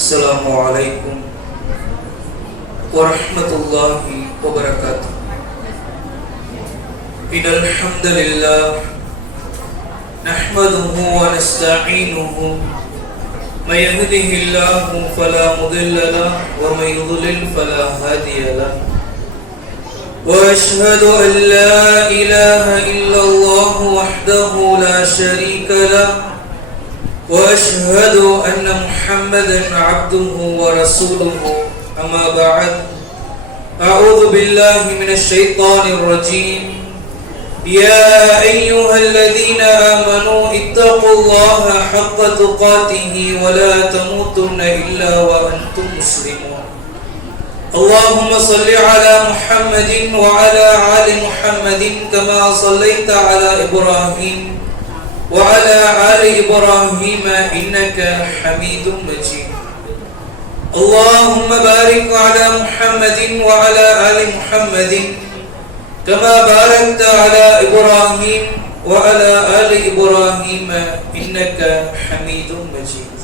السلام عليكم ورحمة الله وبركاته. إن الحمد لله نحمده ونستعينه، من يهده الله فلا مضل له ومن يضلل فلا هادي له، وأشهد أن لا إله إلا الله وحده لا شريك له، وأشهد أن محمدا عبده ورسوله. أما بعد، أعوذ بالله من الشيطان الرجيم. يا أيها الذين آمنوا اتقوا الله حق تقاته ولا تموتن إلا وأنتم مسلمون. اللهم صل على محمد وعلى آل محمد كما صليت على إبراهيم وعلى آل إبراهيم إنك حميد مجيد. اللهم بارك على محمد وعلى آل محمد كما باركت على إبراهيم وعلى آل إبراهيم إنك حميد مجيد.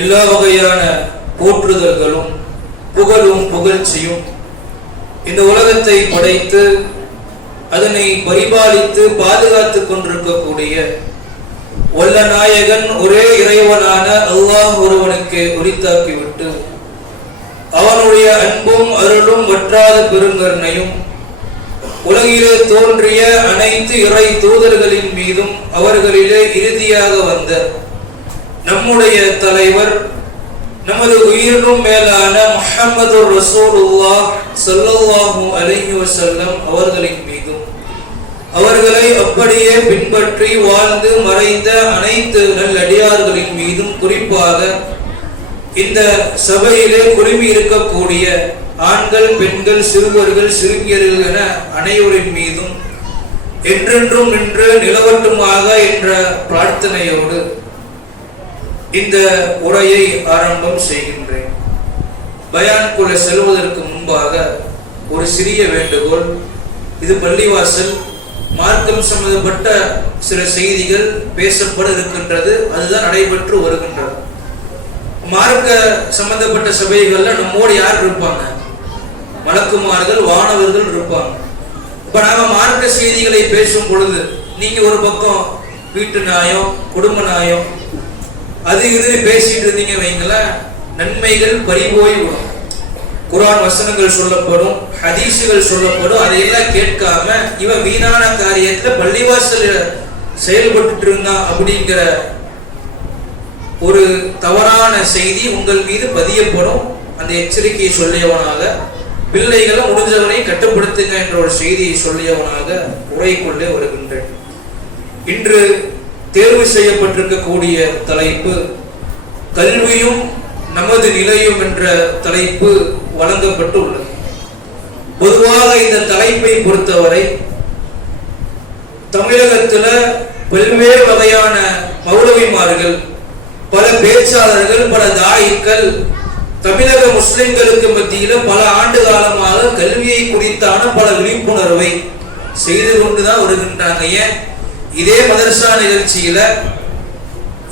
எல்லா வகையான போற்றுதல்களும் புகழும் புகழ்ச்சியும் இந்த உலகத்தை படைத்து அதனை பரிபாலித்து பாதுகாத்துக் கொண்டிருக்கக்கூடிய வல்ல நாயகன் ஒரே இறைவனான அல்லாஹ் ஒருவனுக்கு உரித்தாக்கிவிட்டு அவனுடைய அன்பும் அருளும் வற்றாத பெருங்கருணையும் உலகிலே தோன்றிய அனைத்து இறை தூதர்களின் மீதும் அவர்களிலே இறுதியாக வந்த நம்முடைய தலைவர் நமது உயிரினும் மேலான முஹம்மது ரசூலுல்லாஹ் ஸல்லல்லாஹு அலைஹி வஸல்லம் அவர்களின் மீதும் அவர்களை அப்படியே பின்பற்றி வாழ்ந்து மறைந்த அனைத்து நல்லடியார்களின் மீதும் குறிப்பாக இந்த சபையிலே குழுமி இருக்கக்கூடிய ஆண்கள், பெண்கள், சிறுவர்கள், சிறுமியர்கள் என அனைவரின் மீதும் என்றென்றும் நின்று நிலவட்டுமாக என்ற பிரார்த்தனையோடு இந்த உரையை ஆரம்பம் செய்கின்றேன். பயானுக்குள்ள செல்வதற்கு முன்பாக ஒரு சிறிய வேண்டுகோள். இது பள்ளிவாசல், மார்க்கம் சம்பந்தப்பட்ட சில செய்திகள் பேசப்பட இருக்கின்றது, அதுதான் நடைபெற்று வருகின்றது. மார்க்க சம்பந்தப்பட்ட சபைகள்ல நம்மோடு யார் இருப்பாங்க? மலக்குமார்கள், வானவர்கள் இருப்பாங்க. இப்ப நாம மார்க்க செய்திகளை பேசும் பொழுது நீங்க ஒரு பக்கம் வீட்டு நாயம், குடும்ப நாயம், அது இது பேசிட்டு இருந்தீங்க வைங்களேன், நன்மைகள் பறிபோய் விடும். குர்ஆன் வசனங்கள் சொல்லப்படும், ஹதீசுகள் சொல்லப்படும், அதையெல்லாம் கேட்காம இவன் வீணான காரியத்துல பள்ளிவாசல் செயல்பட்டு இருந்தான் அப்படிங்கிற ஒரு தவறான செய்தி உங்கள் மீது பதியப்படும். அந்த எச்சரிக்கையை சொல்லியவனாக, பிள்ளைகளை முடிஞ்சவனை கட்டுப்படுத்துங்க என்ற ஒரு செய்தியை சொல்லியவனாக உரைக்குள்ளே வருகின்றேன். இன்று தேர்வு செய்யப்பட்டிருக்கக்கூடிய தலைப்பு கல்வியும் நமது நிலையும் என்ற தலைப்பு வழங்கப்பட்டு உள்ளது. பொதுவாக இந்த தலைப்பை பொறுத்தவரை தமிழகத்துல பல்வேறு வகையான மௌலவிமார்கள், பல பேச்சாளர்கள், பல தாயிக்கள் தமிழக முஸ்லிம்களுக்கு மத்தியில பல ஆண்டு காலமாக கல்வியை குறித்தான பல விழிப்புணர்வை செய்து கொண்டுதான் வருகின்றாங்க. ஏன் இதே மதரசா நிகழ்ச்சியில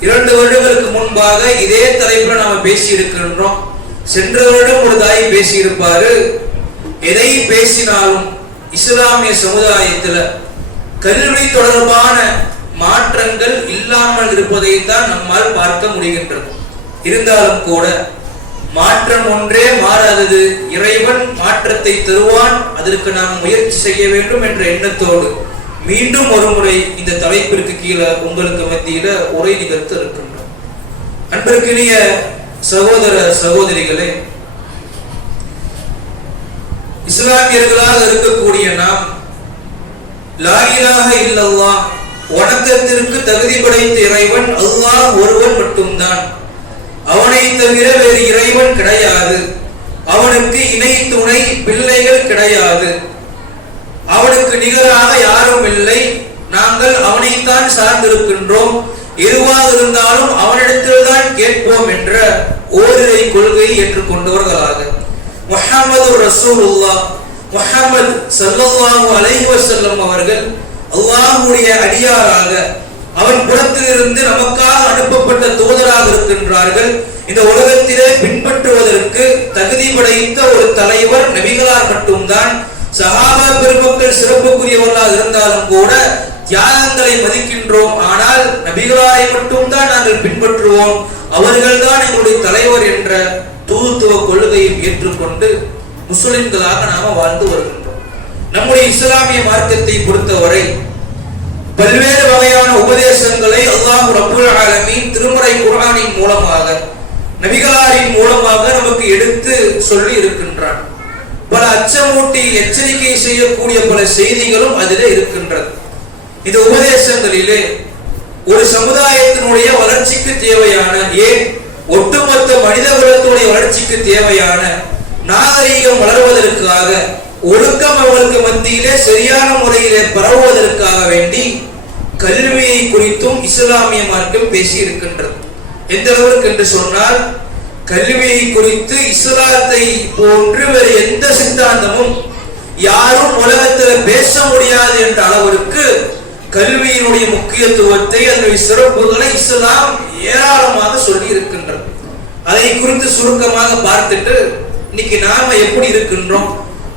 2 வருடங்களுக்கு முன்பாக இதே தலைப்புல நாம பேசி இருக்கின்றோம். சென்ற வருடம் ஒரு தாய் பேசி இருப்பாரு. எதை பேசினாலும் இஸ்லாமிய சமுதாயத்துல கல்வி தொடர்பான மாற்றங்கள் இல்லாமல் இருப்பதைத்தான் நம்மால் பார்க்க முடிகின்றது. இருந்தாலும் கூட மாற்றம் ஒன்றே மாறாதது. இறைவன் மாற்றத்தை தருவான், அதற்கு நாம் முயற்சி செய்ய வேண்டும் என்ற எண்ணத்தோடு மீண்டும் ஒரு முறை இந்த தலைப்பிற்கு கீழே உங்களுக்கு மத்தியில உரை நிகழ்த்த இருக்கின்றோம். அன்பிற்கினிய சகோதர சகோதரிகளே, இஸ்லாமியர்களாக இருக்கக்கூடிய நாம் லா இலாஹ இல்லல்லாஹ், வணக்கத்திற்கு தகுதி படைத்த இறைவன் அல்லாஹ் ஒருவன் மட்டும்தான், அவனை தவிர வேறு இறைவன் கிடையாது, அவனுக்கு இணை துணை பிள்ளைகள் கிடையாது, அவனுக்கு நிகராக யாரும் இல்லை, நாங்கள் அவனைத்தான் சார்ந்திருக்கின்றோம், எதுவாக இருந்தாலும் அவனிடத்தில் தான் கேட்போம் என்ற ஓரிரை கொள்கையை ஏற்றுக்கொண்டவர்களாக முஹம்மது ரசூலுல்லாஹ் முஹம்மது ஸல்லல்லாஹு அலைஹி வஸல்லம் அவர்கள் அல்லாஹ்வுடைய அடியாராக அவன் புறத்திலிருந்து நமக்காக அனுப்பப்பட்ட தூதராக இருக்கின்றார்கள். இந்த உலகத்திலே பின்பற்றுவதற்கு தகுதி படைத்த ஒரு தலைவர் நபிகளார் மட்டும்தான். சஹாபா பெருமக்கள் சிறப்புக்குரியவர்களாக இருந்தாலும் கூட தியாகங்களை மதிக்கின்றோம். ஆனால் நபிகளாரை மட்டும்தான் நாங்கள் பின்பற்றுவோம், அவர்கள் தான் எங்களுடைய தலைவர் என்ற தூதுத்துவ கொள்கையை ஏற்றுக்கொண்டு முஸ்லிம்களாக நாம வாழ்ந்து வருகின்றோம். நம்முடைய இஸ்லாமிய மார்க்கத்தை பொறுத்தவரை பல்வேறு வகையான உபதேசங்களை அல்லாஹ் ரப்புல் ஆலமீன் திருமறை குர்ஆனின் மூலமாக நபிகளாரின் மூலமாக நமக்கு எடுத்து சொல்லி இருக்கின்றான். பல அச்சமூட்டி எச்சரிக்கை செய்யக்கூடிய பல செய்திகளும் அதிலே இருக்கின்றது. இந்த உபதேசங்களிலே ஒரு சமுதாயத்தினுடைய வளர்ச்சிக்கு தேவையான, ஏன் ஒட்டுமொத்த மனித குலத்துடைய வளர்ச்சிக்கு தேவையான நாகரீகம் வளர்வதற்காக, ஒழுக்கம் அவர்களுக்கு மத்தியிலே சரியான முறையிலே பரவுவதற்காக வேண்டி கல்வியை குறித்தும் இஸ்லாமிய மார்க்கம் பேசி இருக்கின்றது. எந்த அளவிற்கு என்று சொன்னால், கல்வியை குறித்து இஸ்லாத்தை போன்று வேறு எந்த சித்தாந்தமும் யாரும் உலகத்தில் பேச முடியாது என்ற அளவிற்கு கல்வியினுடைய முக்கியத்துவத்தை, அதனுடைய சிறப்புகளை இஸ்லாம் ஏராளமாக சொல்லி இருக்கின்றது. அதை குறித்து சுருக்கமாக பார்த்துட்டு இன்னைக்கு நாம எப்படி இருக்கின்றோம்,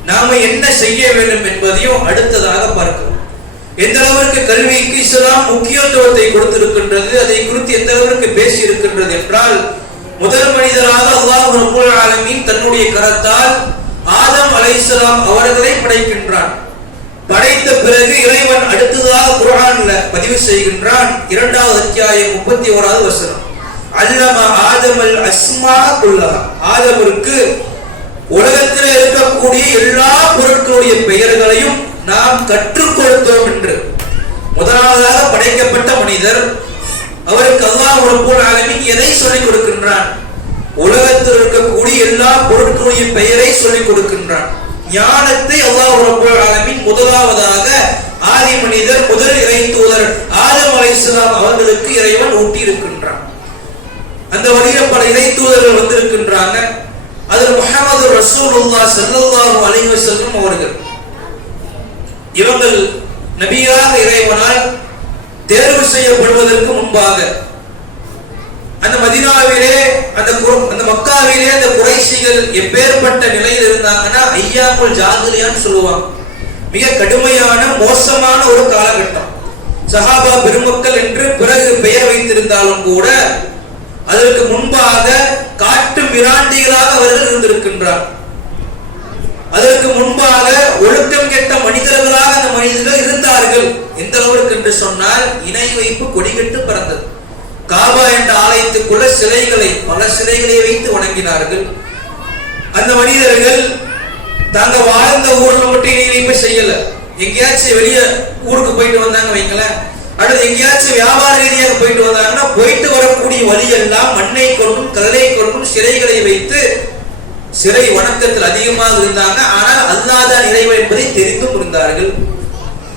நாம என்ன செய்ய வேண்டும் என்பதையும் அடுத்ததாக பார்க்கிறோம். எந்த அளவிற்கு கல்விக்கு இஸ்லாம் முக்கியத்துவத்தை கொடுத்திருக்கின்றது, அதை குறித்து எந்த அளவிற்கு பேசி இருக்கின்றது என்றால், முதல் மனிதராக அல்லாஹ் ரப்புல் ஆலமீன் தன்னுடைய கரத்தால் ஆதம் அலைஹிஸ்ஸலாம் அவர்களை படைக்கின்றான். படைத்த பிறகு இறைவன் அடுத்ததாக குர்ஆன்ல பதிவு செய்கின்றான். 2வது அத்தியாயம் 31வது வசனம், அல்லம ஆதமல் அஸ்மா குல்லஹா, ஆதமிற்கு உலகத்தில் இருக்கக்கூடிய எல்லா பொருட்களுடைய பெயர்களையும் நாம் கற்றுக் கொடுத்தோம் என்று. முதலாவதாக படைக்கப்பட்ட மனிதர், அவருக்கு அல்லாஹ் ரப்புல் ஆலமீன் எதை சொல்லிக் கொடுக்கின்றான்? உலகத்தில் இருக்கக்கூடிய எல்லா பொருட்களுடைய பெயரை சொல்லிக் கொடுக்கின்றான். ஞானத்தை அல்லாஹ் ரப்புல் ஆலமீன் முதலாவதாக ஆதி மனிதர், முதல் இறை தூதர் ஆதம் அலைஹிஸ்ஸலாம் அவர்களுக்கு இறைவன் ஊட்டி இருக்கின்றான். அந்த வழியில் பல இறை தூதர்கள் வந்திருக்கின்றாங்க. அதில் முஹம்மது ரசூலுல்லாஹ் ஸல்லல்லாஹு அலைஹி வஸல்லம் அவர்கள், இவங்கள் நபியாக இறைவனால் தேர்வு செய்யப்படுவதற்கு முன்பாக அந்த மதீனாவிலே, அந்த மக்காவிலே அந்த குறைஷிகள் எப்பேற்பட்ட நிலையில் இருந்தாங்கன்னா ஐயாமுல் ஜாஹிலியான்னு சொல்லுவாங்க. மிக கடுமையான மோசமான ஒரு காலகட்டம். சஹாபா பெருமக்கள் என்று பிறகு பெயர் வைத்திருந்தாலும் கூட அதற்கு முன்பாக காட்டு மிராண்டிகளாக அவர்கள் இருந்திருக்கின்றார். அதற்கு முன்பாக ஒழுக்கம் கெட்ட மனிதர்களாக அந்த மனிதர்கள் இருந்தார்கள். எந்த அளவிற்கு என்று சொன்னால், இணை வைப்பு கொடிகட்டு பறந்தது. காபா என்ற ஆலயத்துக்குள்ள சிலைகளை, பல சிலைகளை வைத்து வணங்கினார்கள். அந்த மனிதர்கள் தாங்க வாழ்ந்த ஊர்ல மட்டும் இணை வைப்பு செய்யல. எங்கேயாச்சும் வெளிய ஊருக்கு போயிட்டு வந்தாங்க வைங்களேன், அல்லது எங்கேயாச்சும் வியாபார ரீதியாக போயிட்டு வந்தாங்கன்னா போயிட்டு வரக்கூடிய வழியெல்லாம் மண்ணை கொண்டும் கல்லை கொண்டும் சிலைகளை வைத்து சிலை வணக்கத்தில் அதிகமாக இருந்தாங்க. ஆனால் அல்லாஹ் இறைவன் என்பதை தெரிந்தும் இருந்தார்கள்.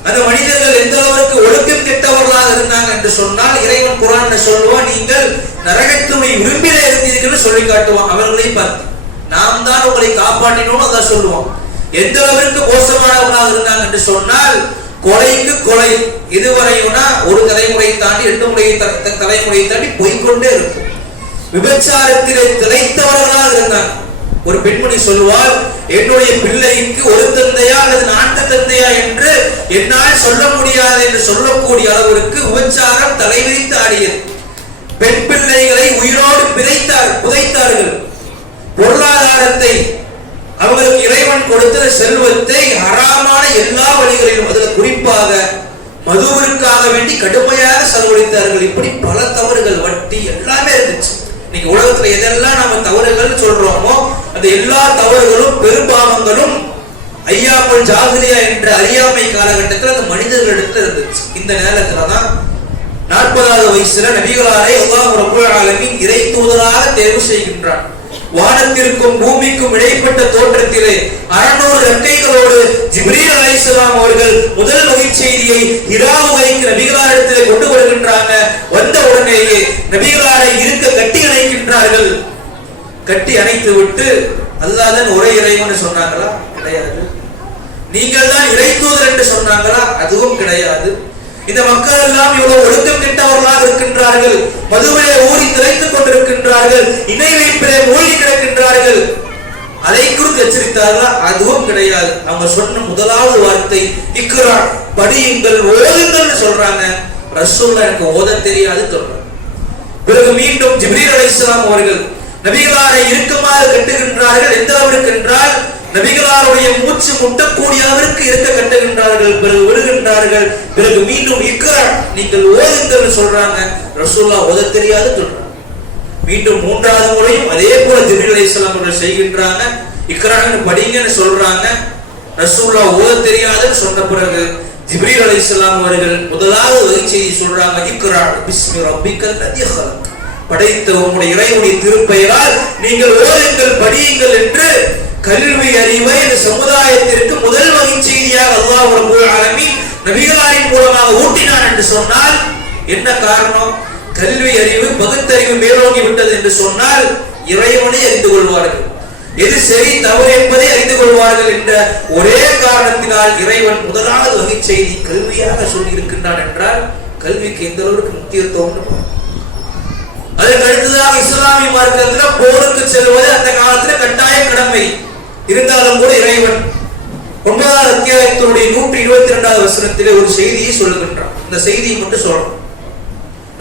அந்த மனிதர்கள் எந்த அளவுக்கு ஒழுக்கம் கெட்டவர்களாக இருந்தாங்க என்று சொன்னால், இறைவன் குர்ஆன்ல சொல்லுவான், நீங்கள் நரகத்துமை விரும்பிலே இருந்தீர்கள் சொல்லி காட்டுவான். அவர்களை பார்த்து நாம் தான் உங்களை காப்பாற்றினோம் அதான் சொல்லுவான். எந்த அளவிற்கு மோசமானவர்களாக இருந்தாங்க என்று சொன்னால், கொலைக்கு கொலை, இதுவரையும்னா ஒரு தலைமுறை தாண்டி 2 தலைமுறை தாண்டி போய்கொண்டே இருக்கும். விபச்சாரத்திலே திளைத்தவர்களாக இருந்தாங்க. ஒரு பெண்மணி சொல்லுவாள், என்னுடைய பிள்ளைக்கு ஒரு தந்தையா அல்லது 4 தந்தையா என்று என்னால் சொல்ல முடியாது என்று சொல்லக்கூடிய அளவிற்கு விபச்சாரம் தலைவிரித்து ஆடியது. பெண் பிள்ளைகளை உயிரோடு புதைத்தார்கள். பொருளாதாரத்தை, அவர்களுக்கு இறைவன் கொடுத்த செல்வத்தை ஹராமான எல்லா வழிகளிலும், அதில் குறிப்பாக மதுவிற்காக வேண்டி கடுமையாக செலவழித்தார்கள். இப்படி பல தவறுகள், வட்டி எல்லாமே இருந்துச்சு. இன்னைக்கு உலகத்துல எதெல்லாம் நாம தவறுகள் சொல்றோமோ அந்த எல்லா தவறுகளும் பெரும்பாவங்களும் ஐயாமுல் ஜாஹிலியா என்ற அறியாமை காலகட்டத்தில் அந்த மனிதர்களிடத்தில் இருந்துச்சு. இந்த நேரத்துலதான் 40வது வயசுல நபிகளாரை அல்லாஹ் ரப்புல் ஆலமீன் இறை தூதராக தேர்வு செய்கின்றான். வானத்திற்கும் பூமிக்கும் இடைப்பட்ட தோற்றத்திலே 600 ரெக்கைகளோடு ஜிப்ரீல் அலைஹிஸ்ஸலாம் அவர்கள் முதல் வகை செய்தியை ஹிரா குகைக்கு நபிகளாரிடத்திலே கொண்டு வருகின்றாங்க. வந்த உடனேயே நபிகளாரை இருக்க கட்டி அணைக்கின்றார்கள். கட்டி அணைத்து விட்டு, அல்லாஹ் தான் ஒரே இறைவன் சொன்னாங்களா? கிடையாது. நீங்கள் தான் இறை தூதர் என்று சொன்னாங்களா? அதுவும் கிடையாது. இந்த மக்கள் எல்லாம் இவ்வளவு ஒழுக்கம் கெட்டவர்களாக இருக்கின்றார்கள், மதுவிலே ஊறி திளைத்துக் கொண்டிருக்கின்றார்கள், இணை வைப்பிலே மூழ்கி கிடக்கின்றார்கள். அதை குறித்து எச்சரித்தார்களா? அதுவும் கிடையாது. அவங்க சொன்ன முதலாவது வார்த்தை இக்ரா, படியுங்கள், ஓதுங்கள் சொல்றாங்க. ரசூலுல்லாஹ் எனக்கு ஓத தெரியாது சொல்றாங்க. பிறகு மீண்டும் ஜிப்ரீல் அலைஹிஸ்ஸலாம் அவர்கள் நபிகளாரை இறுக்கமாக கட்டுகின்றார்கள். எந்த அளவிற்கு என்றால் நபிகளாருடைய மூச்சு முட்டக்கூடிய அளவிற்கு இருக்க கட்டுகின்றார்கள். பிறகு விழுகின்றார்கள். பிறகு மீண்டும் இக்ரா, நீங்கள் ஓதுங்கள் சொல்றாங்க. ரசூலுல்லாஹ் ஓத தெரியாது சொல்றாங்க. மீண்டும் மூன்றாவது முறையும் அதே போல ஜிப்ரீல் அலைஹிஸ்ஸலாம் அவர்கள் செய்கின்றாங்க. இக்ரான்னு படிங்கன்னு சொல்றாங்க. ரசூலுல்லாஹ் ஓத தெரியாதுன்னு சொன்ன பிறகு ஜிப்ரீல் அலைஹிஸ்ஸலாம் அவர்கள் முதலாவது வகை செய்தி சொல்றாங்க, இக்ரா பிஸ்மி ரப்பிக்கல் லதீ ஹலக், படைத்த உம்முடைய இறைவனுடைய திருப்பெயரால் நீங்கள் ஓதுங்கள், படியுங்கள் என்று கல்வி அறிவை இந்த சமுதாயத்திற்கு முதல் வகை செய்தியாக அல்லாஹ் ரப்பல் ஆலமீன் நபிகளாரின் மூலமாக ஊட்டினான் என்று சொன்னால் என்ன காரணம்? கல்வி அறிவு, பகுத்தறிவு மேலோங்கி விட்டது என்று சொன்னால் இறைவனை அறிந்து கொள்வார்கள், எது சரி தவறு என்பதை அறிந்து கொள்வார்கள் என்ற ஒரே காரணத்தினால் இறைவன் முதலாவது வகை செய்தி கல்வியாக சொல்லி இருக்கின்றான் என்றால் கல்விக்கு எந்த அளவுக்கு முக்கியத்துவம். அதற்கு அடுத்ததாக இஸ்லாமிய மார்க்கத்தில் போருக்கு செல்வது அந்த காலத்தில் கட்டாய கடமை இருந்தாலும் கூட இறைவன் 9வது அத்தியாயத்தினுடைய 122வது வசனத்திலே ஒரு செய்தியை சொல்லுகின்றான். இந்த செய்தியை மட்டும் சொல்லணும்.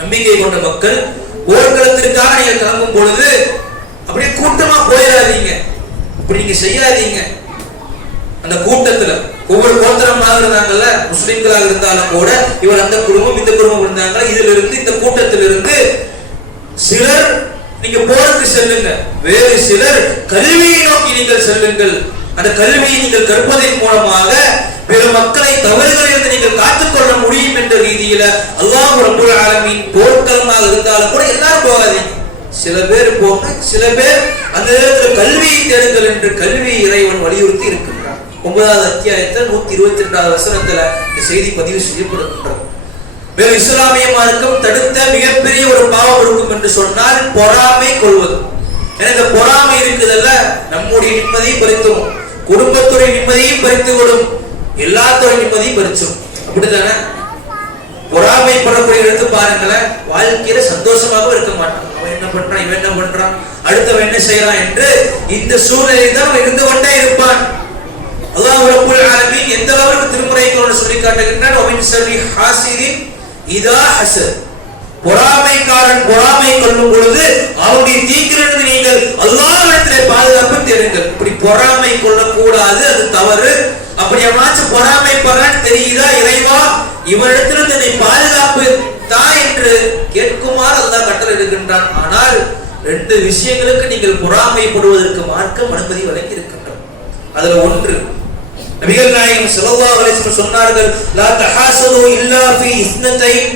நம்பிக்கை கொண்ட மக்கள் போர்க்களத்திற்காக நீங்க கிளம்பும் பொழுது அப்படியே கூட்டமா போயிடாதீங்க, இப்படி நீங்க செய்யாதீங்க. அந்த கூட்டத்துல ஒவ்வொரு கோத்திரமாக இருந்தாங்கல்ல, முஸ்லிம்களாக இருந்தாலும் கூட இவர் அந்த குடும்பம் இந்த குடும்பம் இருந்தாங்க, இதுல இருந்து இந்த கூட்டத்திலிருந்து சிலர் நீங்க போருக்கு செல்லுங்க, வேறு சிலர் கல்வியை நோக்கி நீங்கள் செல்லுங்கள். அந்த கல்வியை நீங்கள் கற்பதன் மூலமாக பிற மக்களை தவறுகளிலிருந்து நீங்கள் காத்துக்கொள்ள முடியும் என்ற ரீதியில அல்லாஹ் ரப்பல் ஆலமீன் போர்க்களமாக இருந்தாலும் கூட எல்லாரும் போகாதீங்க, சில பேர் போங்க, சில பேர் அந்த நேரத்தில் கல்வியை தேடுங்கள் என்று கல்வி இறைவன் வலியுறுத்தி இருக்கின்றார். 9வது அத்தியாயத்தில் 122வது வசனத்துல இந்த செய்தி பதிவு செய்யப்படுகின்றது. வேறு இஸ்லாமிய மார்க்கம் தடுத்த மிகப்பெரிய ஒரு பாவம் இருக்கும் என்று சொன்னால் பொறாமை கொள்வது. எனக்கு பொறாமை இருக்குதல்ல, நம்முடைய நிம்மதியை பறித்துடும், குடும்பத்துடைய நிம்மதியும் பறித்து விடும், எல்லாத்துடைய நிம்மதியும் பறிச்சிடும். அப்படித்தானே? பொறாமைப்படக்கூடிய எடுத்து பாருங்களேன், வாழ்க்கையில சந்தோஷமாக இருக்க மாட்டான். அவன் என்ன பண்றான், இவன் என்ன பண்றான், அடுத்தவன் என்ன செய்யறான் என்று இந்த சூழ்நிலை தான் அவன் இருந்து கொண்டே இருப்பான். அல்லாஹ் ரப்பல் ஆலமீன் எந்த அளவுக்கு திருமுறைகளோடு சொல்லி காட்டுகின்றான், வமின் ஷர்ரி ஹாசிதின் இதா ஹஸத், பொறாமைக்காரன் பொறாமை கொள்ளும் பொழுது அவனுடைய தீங்கிலிருந்து நீங்கள் அல்லாஹ்விடத்திலே பாதுகாப்பு தேடுங்கள். இப்படி பொறாமை கொள்ளக்கூடாது, அது தவறு. அப்படி அவனாச்சும் பொறாமைப்படுறான்னு தெரியுதா, இறைவா இவனிடத்திலிருந்து என்னை பாதுகாப்பு தான் என்று கேட்குமாறு அல்லாஹ் கட்டளை இடுகின்றான். ஆனால் 2 விஷயங்களுக்கு நீங்கள் பொறாமைப்படுவதற்கு மார்க்கம் அனுமதி வழங்கி இருக்கின்றது. அதுல ஒன்று, நபிகள் நாயகம் ஸல்லல்லாஹு அலைஹி வஸல்லம் சொன்னார்கள், லா தஹாசது இல்லா ஃபீ இஸ்னதைன்,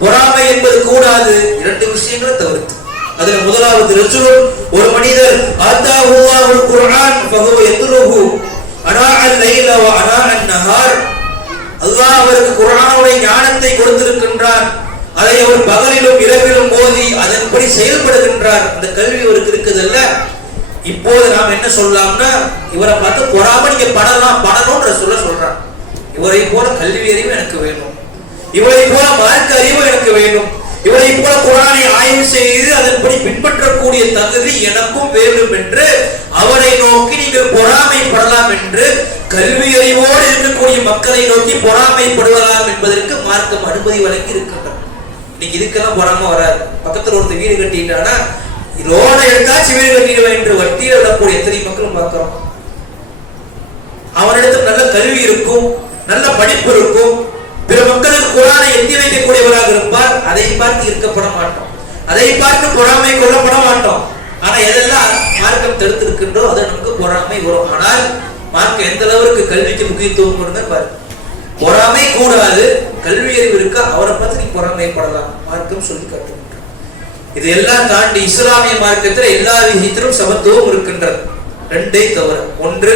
பொறாமை என்பது கூடாது 2 விஷயங்களை தவிர்த்து. அதுல முதலாவது, ரஜுலுன், ஒரு மனிதர், ஆத்தாஹுல்லாஹுல் குர்ஆன் ஃபஹுவ யத்லுஹு அனாஅல் லைல வ அனாஅன் நஹார், அல்லாஹ் அவருக்கு குர்ஆனுடைய ஞானத்தை கொடுத்திருக்கின்றார், அதை அவர் பகலிலும் இரவிலும் ஓதி அதன்படி செயல்படுகின்றார். அந்த கல்வி அவருக்கு இருக்குதல்ல. இப்போது நாம் என்ன சொல்லலாம்னா, இவரை பார்த்து பொறாம நீங்க படணும்ன்ற சொல்றான். இவரை போல கல்வி அறிவு எனக்கு வேணும், இவரை போல மார்க்க அறிவு எனக்கு வேண்டும், இவரை போல குர்ஆனை ஆய்வு செய்து அதன்படி பின்பற்றக்கூடிய தகுதி எனக்கும் வேண்டும் என்று அவரை நோக்கி நீங்கள் பொறாமைப்படலாம் என்று கல்வி அறிவோடு இருக்கக்கூடிய மக்களை நோக்கி பொறாமைப்படுவலாம் என்பதற்கு மார்க்கம் அனுமதி வழங்கி இருக்கின்றது. நீங்க இதுக்கெல்லாம் பொறாம வராது. பக்கத்துல ஒருத்தர் வீடு கட்டிட்டானா லோனை எடுத்தாச்சு வீடு கட்டிடுவேன் என்று வட்டியில விடக்கூடிய எத்தனை மக்களும் பார்க்கிறோம். அவனிடத்தில் நல்ல கல்வி இருக்கும், நல்ல படிப்பு இருக்கும், பிற மக்களுக்கு குர்ஆனை எத்தி வைக்கக்கூடியவராக இருப்பார். அதை பார்த்து இருக்கப்பட மாட்டோம், அதை பார்த்து பொறாமை கொள்ளப்பட மாட்டோம். ஆனா எதெல்லாம் மார்க்கம் தடுத்திருக்கின்றோ அது நமக்கு பொறாமை வரும். ஆனால் மார்க்கம் எந்த அளவுக்கு கல்விக்கு முக்கியத்துவம் கொடுங்க பாரு. பொறாமை கூடாது, கல்வி அறிவு இருக்கா, அவரை பார்த்து நீ பொறாமைப்படலாம், மார்க்கம் சொல்லி காட்டுகின்ற. இது எல்லாம் தாண்டி இஸ்லாமிய மார்க்கத்தில் எல்லா விஷயத்திலும் சமத்துவம் இருக்கின்றது. 2 தவிர, ஒன்று,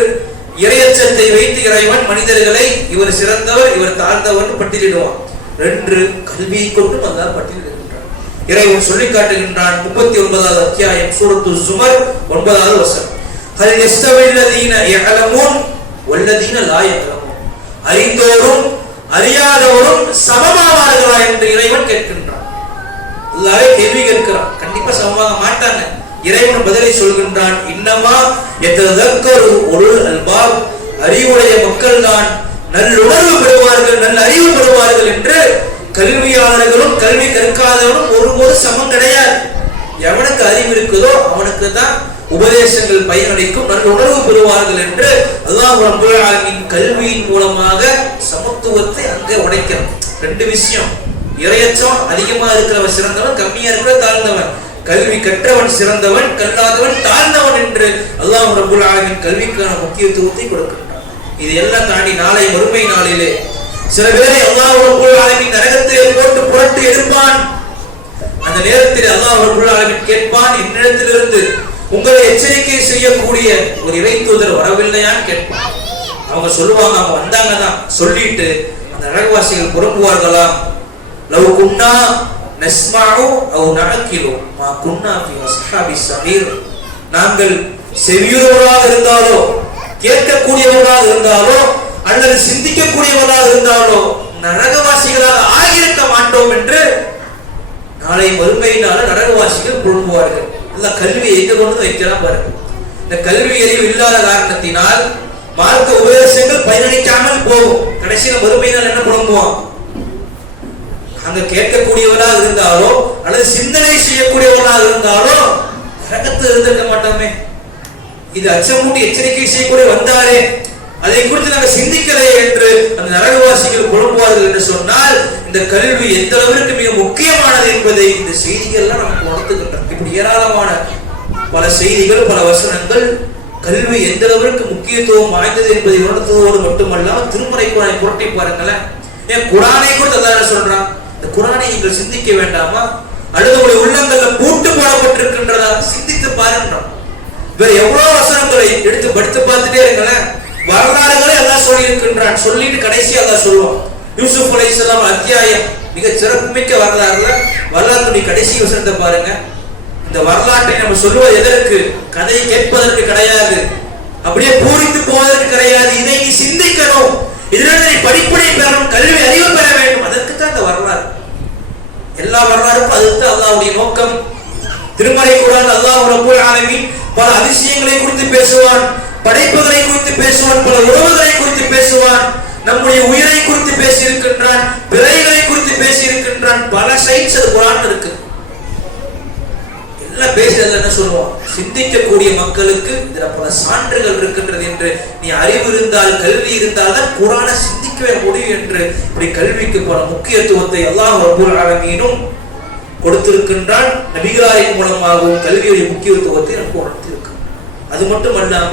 இறையச்சத்தை வைத்து இறைவன் மனிதர்களை இவர் சிறந்தவர் இவர் தாழ்ந்தவர் பட்டியலிடுவான். 2, கல்வியை கொண்டு அல்லாஹ் பட்டியலிடுகின்றான். இறைவன் சொல்லி காட்டுகின்றான். 39வது அத்தியாயம் சூரத்து ஸுமர் 9வது வசனம், ஹல் யஸ்தவில் லதீன யஅலமூன் வல்லதீன லா யஅலமூன், அறிந்தோரும் அறியாதவரும் சமமாவார்களா என்று இறைவன் கேட்கின்றான். அல்லாஹ்வே கேள்வி கேட்கிறான். கண்டிப்பா சமமாக மாட்டாங்க. இறைவன் பதிலை சொல்கின்றான். இன்னமா யததக்கரு உலுல் அல்பாப், அறிவுடைய மக்கள் தான் நல்லுணர்வு பெறுவார்கள், நல்ல அறிவு பெறுவார்கள் என்று. கல்வியாளர்களும் கல்வி கற்காதவரும் ஒருபோது சமம் கிடையாது. எவனுக்கு அறிவு இருக்குதோ அவனுக்கு தான் உபதேசங்கள் பயனளிக்கும், நல்ல உணர்வு பெறுவார்கள் என்று அல்லாஹ் ரப்பல் ஆலமீன் கல்வியின் மூலமாக சமத்துவத்தை அங்கே உடைக்கிறான். ரெண்டு விஷயம், இறையச்சம் அதிகமா இருக்கிறவன் சிறந்தவன், கம்மியா இருக்கிற தாழ்ந்தவன். கல்வி கற்றவன் சிறந்தவன், கல்லாதவன் தாழ்ந்தவன் என்று அல்லாஹ் ரப்பல் ஆலமீன் கல்விக்கான முக்கியத்துவத்தை கொடுக்கின்றான். இது எல்லாம் தாண்டி நாளை மறுமை நாளிலே சில பேரை அல்லாஹ் ரப்பல் ஆலமீன் நரகத்திலே போட்டு புரட்டி எடுப்பான். அந்த நேரத்தில் அல்லாஹ் ரப்பல் ஆலமீன் கேட்பான், என்னிடத்திலிருந்து உங்களை எச்சரிக்கை செய்யக்கூடிய ஒரு இறை தூதர் வரவில்லையான்னு கேட்பான். அவங்க சொல்லுவாங்க, அவங்க வந்தாங்க தான். சொல்லிட்டு அந்த நரகவாசிகள் புறம்புவார்களாம், லவ் குன்னா நஸ்மஉ அவ் நஅகிலு மா குன்னா ஃபீ அஸ்ஹாபி ஸகீர். நாங்கள் செவியுறவராக இருந்தாலோ, கேட்கக்கூடியவராக இருந்தாலோ, அல்லது சிந்திக்கக்கூடியவராக இருந்தாலோ நரகவாசிகளாக ஆகியிருக்க மாட்டோம் என்று நாளை மறுமையினால நரகவாசிகள் புலம்புவார்கள். எல்லாம் கல்வியை எங்க கொண்டு வைக்கலாம் பாருங்க. இந்த கல்வி அறிவு இல்லாத காரணத்தினால் மார்க்க உபதேசங்கள் பயனளிக்காமல் போகும். கடைசியில மறுமையினால் என்ன புலம்புவான்? அங்க கேட்கக்கூடியவராக இருந்தாலோ அல்லது சிந்தனை செய்யக்கூடியவராக இருந்தாலோ நரகத்தில் இருந்திருக்க மாட்டோமே. இது அச்சமூட்டி எச்சரிக்கை செய்யக்கூடிய வந்தாரே, அதை குறித்து நாங்கள் சிந்திக்கலையே என்று அந்த நரகவாசிகள் புலம்புவார்கள் என்று சொன்னால் இந்த கல்வி எந்த அளவிற்கு மிக முக்கியமானது என்பதை இந்த செய்திகள்லாம் நமக்கு உணர்த்துகின்றன. இப்படி ஏராளமான பல செய்திகள், பல வசனங்கள் கல்வி எந்த அளவிற்கு முக்கியத்துவம் வாய்ந்தது என்பதை உணர்த்துவதோடு மட்டுமல்லாமல் திருமறை குரானை புரட்டி பாருங்களேன். ஏன் குரானை குறித்து அதான் சொல்றான், இந்த குரானை நீங்கள் சிந்திக்க வேண்டாமா? அல்லது உடைய உள்ளங்கள்ல பூட்டு போடப்பட்டிருக்கின்றதா? சிந்தித்து பாருன்றோம். வேற எவ்வளவு வசனங்களை எடுத்து படித்து பார்த்துட்டே இருங்களேன். வரலாறுகளை எல்லாம் சொல்லி இருக்கின்றான். சொல்லிட்டு கடைசி அல்லாஹ் சொல்லுவான். யூசுப் அலைஹிஸ்ஸலாம் அத்தியாயம் மிக சிறப்புமிக்க வரலாறுல வரலாற்றுடைய கடைசி வசனத்தை பாருங்க. இந்த வரலாற்றை நம்ம சொல்லுவது எதற்கு? கதையை கேட்பதற்கு கிடையாது, அப்படியே பூரித்து போவதற்கு கிடையாது. இதை நீ சிந்திக்கணும், இதனால நீ படிப்பனை பெறணும், கல்வி அறிவு பெற வேண்டும். அதற்கு தான் இந்த வரலாறு. எல்லா வரலாறுக்கும் அதுக்கு அல்லாஹ்வுடைய நோக்கம். திருமறை குர்ஆன் அல்லாஹ் ரப்பல் ஆலமீன் பல அதிசயங்களை குறித்து பேசுவான், படைப்புகளை குறித்து பேசுவான், பல உறவுகளை குறித்து பேசுவான், நம்முடைய உயிரை குறித்து பேசி இருக்கின்றான், பிறைகளை குறித்து பேசி இருக்கின்றான். பல சைட்ஸ் அது குர்ஆன் இருக்கு. எல்லாம் பேசுறதுல என்ன சொல்லுவோம்? சிந்திக்கக்கூடிய மக்களுக்கு இதுல பல சான்றுகள் இருக்கின்றது என்று. நீ அறிவு இருந்தால், கல்வி இருந்தால் தான் குர்ஆனை சிந்திக்கவே முடியும் என்று இப்படி கல்விக்கு பல முக்கியத்துவத்தை அல்லாஹ் ரப்பல் ஆலமீனும் கொடுத்திருக்கின்றான். நபிகளாரின் மூலமாகவும் கல்வியுடைய முக்கியத்துவத்தை நமக்கு உணர்த்திருக்கு. அது மட்டுமல்லாம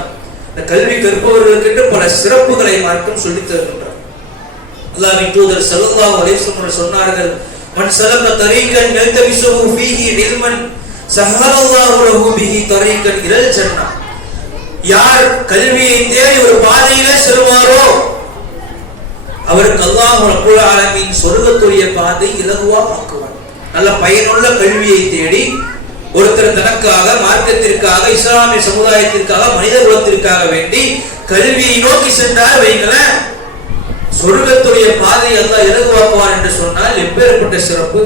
இந்த கல்வி கற்பவர்களுக்கு பல சிறப்புகளை மார்க்கம் சொல்லித் தருகின்றார். அல்லாஹ்வின் தூதர் ஸல்லல்லாஹு அலைஹி வஸல்லம் சொன்னார்கள், மன் ஸலக தரீகன் யல்தமிஸு ஃபீஹி இல்மன் ஸஹலல்லாஹு லஹு பிஹி தரீகன் இலல் ஜன்னah. யார் கல்வியை தேடி ஒரு பாதையிலே செல்வாரோ அவருக்கு அல்லாஹ் ரப்பல் ஆலமீன் சொர்க்கத்துடைய பாதை இலகுவாக ஆக்குவார். நல்ல பயனுள்ள கல்வியை தேடி ஒருத்தர் தனக்காக, மார்க்கத்திற்காக, இஸ்லாமிய சமுதாயத்திற்காக, மனித குலத்திற்காக வேண்டி கல்வியை நோக்கி சென்றார் வைங்களேன், சொர்க்கத்துடைய பாதை அல்லாஹ் இலகுவாக்குவார் என்று சொன்னால் எப்பேற்பட்ட சிறப்பு!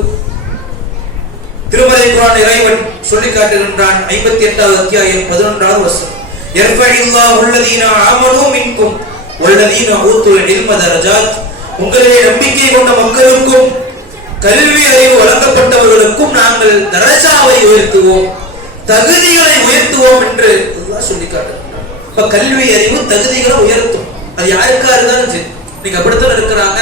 திருமறை குர்ஆன் இறைவன் சொல்லி காட்டுகின்றான். 58வது அத்தியாயம் 11வது வசனம், யர்ஃபஇல்லாஹு அல்லதீன ஆமனூ மின்கும் வல்லதீன ஊத்துல் இல்ம தரஜாத். உங்களிலே நம்பிக்கை கொண்ட மக்களுக்கும் கல்வி அறிவு வழங்கப்பட்டவர்களுக்கும் நாங்கள் தரஜாவை உயர்த்துவோம், தகுதிகளை உயர்த்துவோம் என்று அல்லாஹ் சொல்லி காட்டுகின்றான். இப்ப கல்வி அறிவு தகுதிகளை உயர்த்தும். அது யாருக்கா இருந்தாலும் சரி, நீங்க அப்படித்தான் இருக்கிறாங்க.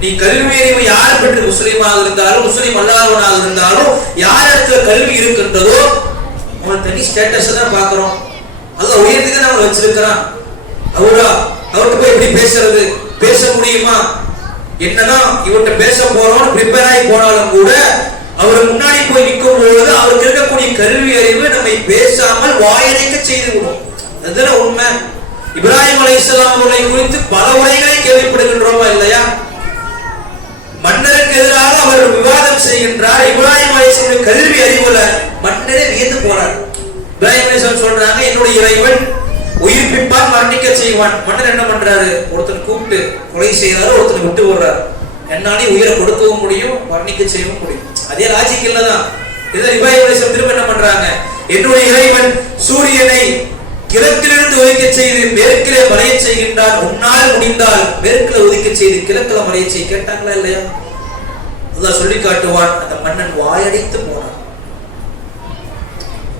நீ கல்வி அறிவு யார் பெற்று முஸ்லீமாக இருந்தாலும், முஸ்லீம் அல்லாதவனாக இருந்தாலும், யார் இடத்துல கல்வி இருக்கின்றதோ அவன் தனி ஸ்டேட்டஸ் தான் பாக்குறோம். அல்லாஹ் உயர்த்துக்கு நம்ம வச்சிருக்கிறான். அவர்கிட்ட போய் எப்படி பேசுறது? பேச முடியுமா? என்னதான் இவர்கிட்ட பேச போறோம் ப்ரிப்பேர் ஆகி போனாலும் கூட அவர் முன்னாடி போய் நிற்கும் பொழுது அவருக்கு இருக்கக்கூடிய கல்வி அறிவு நம்மை பேசாமல் வாயடைக்க செய்து விடும். அதுதான் உண்மை. இப்ராஹிம் அலைஹிஸ்ஸலாம் அவர்களை குறித்து பல உரைகளை கேள்விப்படுகின்றோமா இல்லையா? மன்னருக்கு எதிராக அவர் விவாதம் செய்கின்றார். இப்ராஹிம் அலைஹிஸ்ஸலாம் கல்வி அறிவுல மன்னரே வியந்து போறார். இப்ராஹிம் அலைஹிஸ்ஸலாம் சொல்றாங்க, என்னுடைய இறைவன் உயிர் உயிர்ப்பிப்பான், மரணிக்க செய்வான். மன்னர் என்ன பண்றாரு? ஒருத்தர் கூப்பிட்டு கொலை செய்யறாரு, ஒருத்தர் விட்டு விடுறாரு. என்னாலே உயிரை கொடுக்கவும் முடியும், மரணிக்க செய்யவும் முடியும். அதே லாஜிக் இல்லதான். இதில் இப்ராஹிம் அலைஹிஸ்ஸலாம் திரும்ப என்ன பண்றாங்க? என்னுடைய இறைவன் சூரியனை கிழக்கிலிருந்து உதிக்க செய்து மேற்கிலே மறைய செய்கின்றான், உன்னால் முடிந்தால் மேற்கில உதிக்க செய்து கிழக்கில மறைய செய். கேட்டாங்களா இல்லையா? அல்லாஹ் சொல்லி காட்டுவான். அந்த மன்னன் வாயடைத்து போனான்.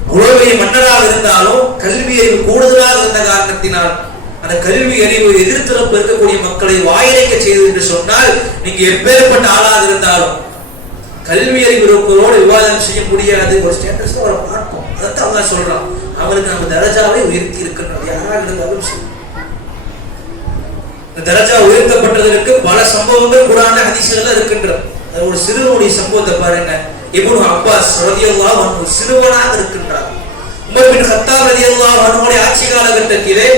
அவ்வளவு பெரிய மன்னராக இருந்தாலும் கல்வி அறிவு கூடுதலாக இருந்த காரணத்தினால் அந்த கல்வி அறிவு எதிர்த்தரப்பு இருக்கக்கூடிய மக்களை வாயடைக்க செய்தது என்று சொன்னால், நீங்க எப்பேற்பட்ட ஆளாக இருந்தாலும் கல்வி அறிவு இருப்பதோடு விவாதம் செய்ய முடியாது. ஒரு ஸ்டேட்டஸ் அவரை பார்ப்போம். அதான் அல்லாஹ் சொல்றான், அவருக்கு நம்ம தரஜாவை உயர்த்தி இருக்கின்றது. யாராக இருந்தாலும் சரி, இந்த தரஜா உயர்த்தப்பட்டதற்கு பல சம்பவங்கள் குர்ஆன்ல ஹதீஸ்ல இருக்கின்றது. அது ஒரு சிறுவனுடைய சம்பவத்தை பாருங்க. இப்னு அப்பாஸ் ரலியல்லாஹு அன்ஹு சிறுவனாக இருக்கின்றார். உமர் பின் கத்தாப் ரலியல்லாஹு அன்ஹுடைய ஆட்சி காலகட்டத்திலே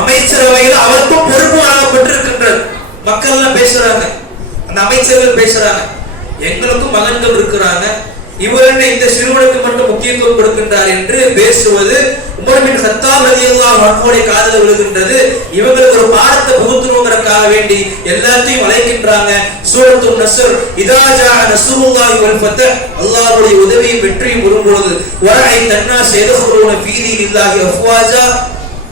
அமைச்சரவையில் அவருக்கும் பொறுப்பு வழங்கப்பட்டிருக்கின்றது. மக்கள் எல்லாம் பேசுறாங்க, அந்த அமைச்சர்கள் பேசுறாங்க, எங்களுக்கும் மகன்கள் இருக்கிறாங்க, இவர் என்ன இந்த சிறுவனுக்கு மட்டும் முக்கியத்துவம் கொடுக்கின்றார் என்று பேசுவது உமர் பின் கத்தாப் ரலியல்லாஹு அன்ஹுடைய காதுல விழுகின்றது. இவங்களுக்கு ஒரு பாடத்தை புகுத்தணும்ங்கறதுக்காக வேண்டி எல்லாத்தையும் அழைக்கின்றாங்க. சூரத்துன் நஸ்ர், இதா ஜா நஸ்ருல்லாஹி வல் ஃபத்ஹ், அல்லாஹ்வுடைய உதவியும் வெற்றியும் வரும்போது, வரஐ தன்னாஸ் யதுகுலூன ஃபீ தீனில்லாஹி அஃப்வாஜா,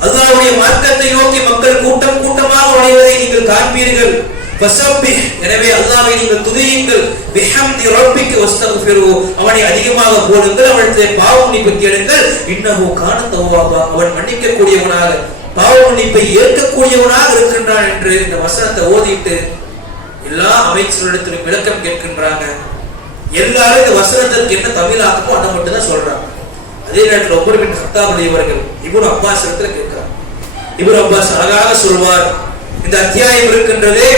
அல்லாஹ்வுடைய மார்க்கத்தை நோக்கி மக்கள் கூட்டம் கூட்டமாக நுழைவதை நீங்கள் காண்பீர்கள். ஃபஸப்பிஹ், எனவே அல்லாஹ்வை நீங்கள் துதியுங்கள். பிஹம்தி ரப்பிக வஸ்தக்ஃபிரு, அவனை அதிகமாக புகழுங்கள், அவனிடத்திலே பாவ மன்னிப்பு கேளுங்கள். இன்னஹு கான தவ்வாபா, அவன் மன்னிக்க கூடியவனாக பாவ மன்னிப்பை ஏற்கக்கூடியவனாக இருக்கின்றான் என்று இந்த வசனத்தை ஓதிட்டு எல்லா அமைச்சர்களிடத்திலும் விளக்கம் கேட்கின்றாங்க. எல்லாரும் இந்த வசனத்திற்கு என்ன தமிழாக்கமோ அதை மட்டும் தான் சொல்றாங்க. அதே நேரத்தில் உமர் பின் கத்தாப் அவர்கள் இப்னு அப்பாஸ் இடத்துல கேட்கிறார். இப்னு அப்பாஸ் அழகாக சொல்வார், இந்த அத்தியாயம் இருக்கின்றதே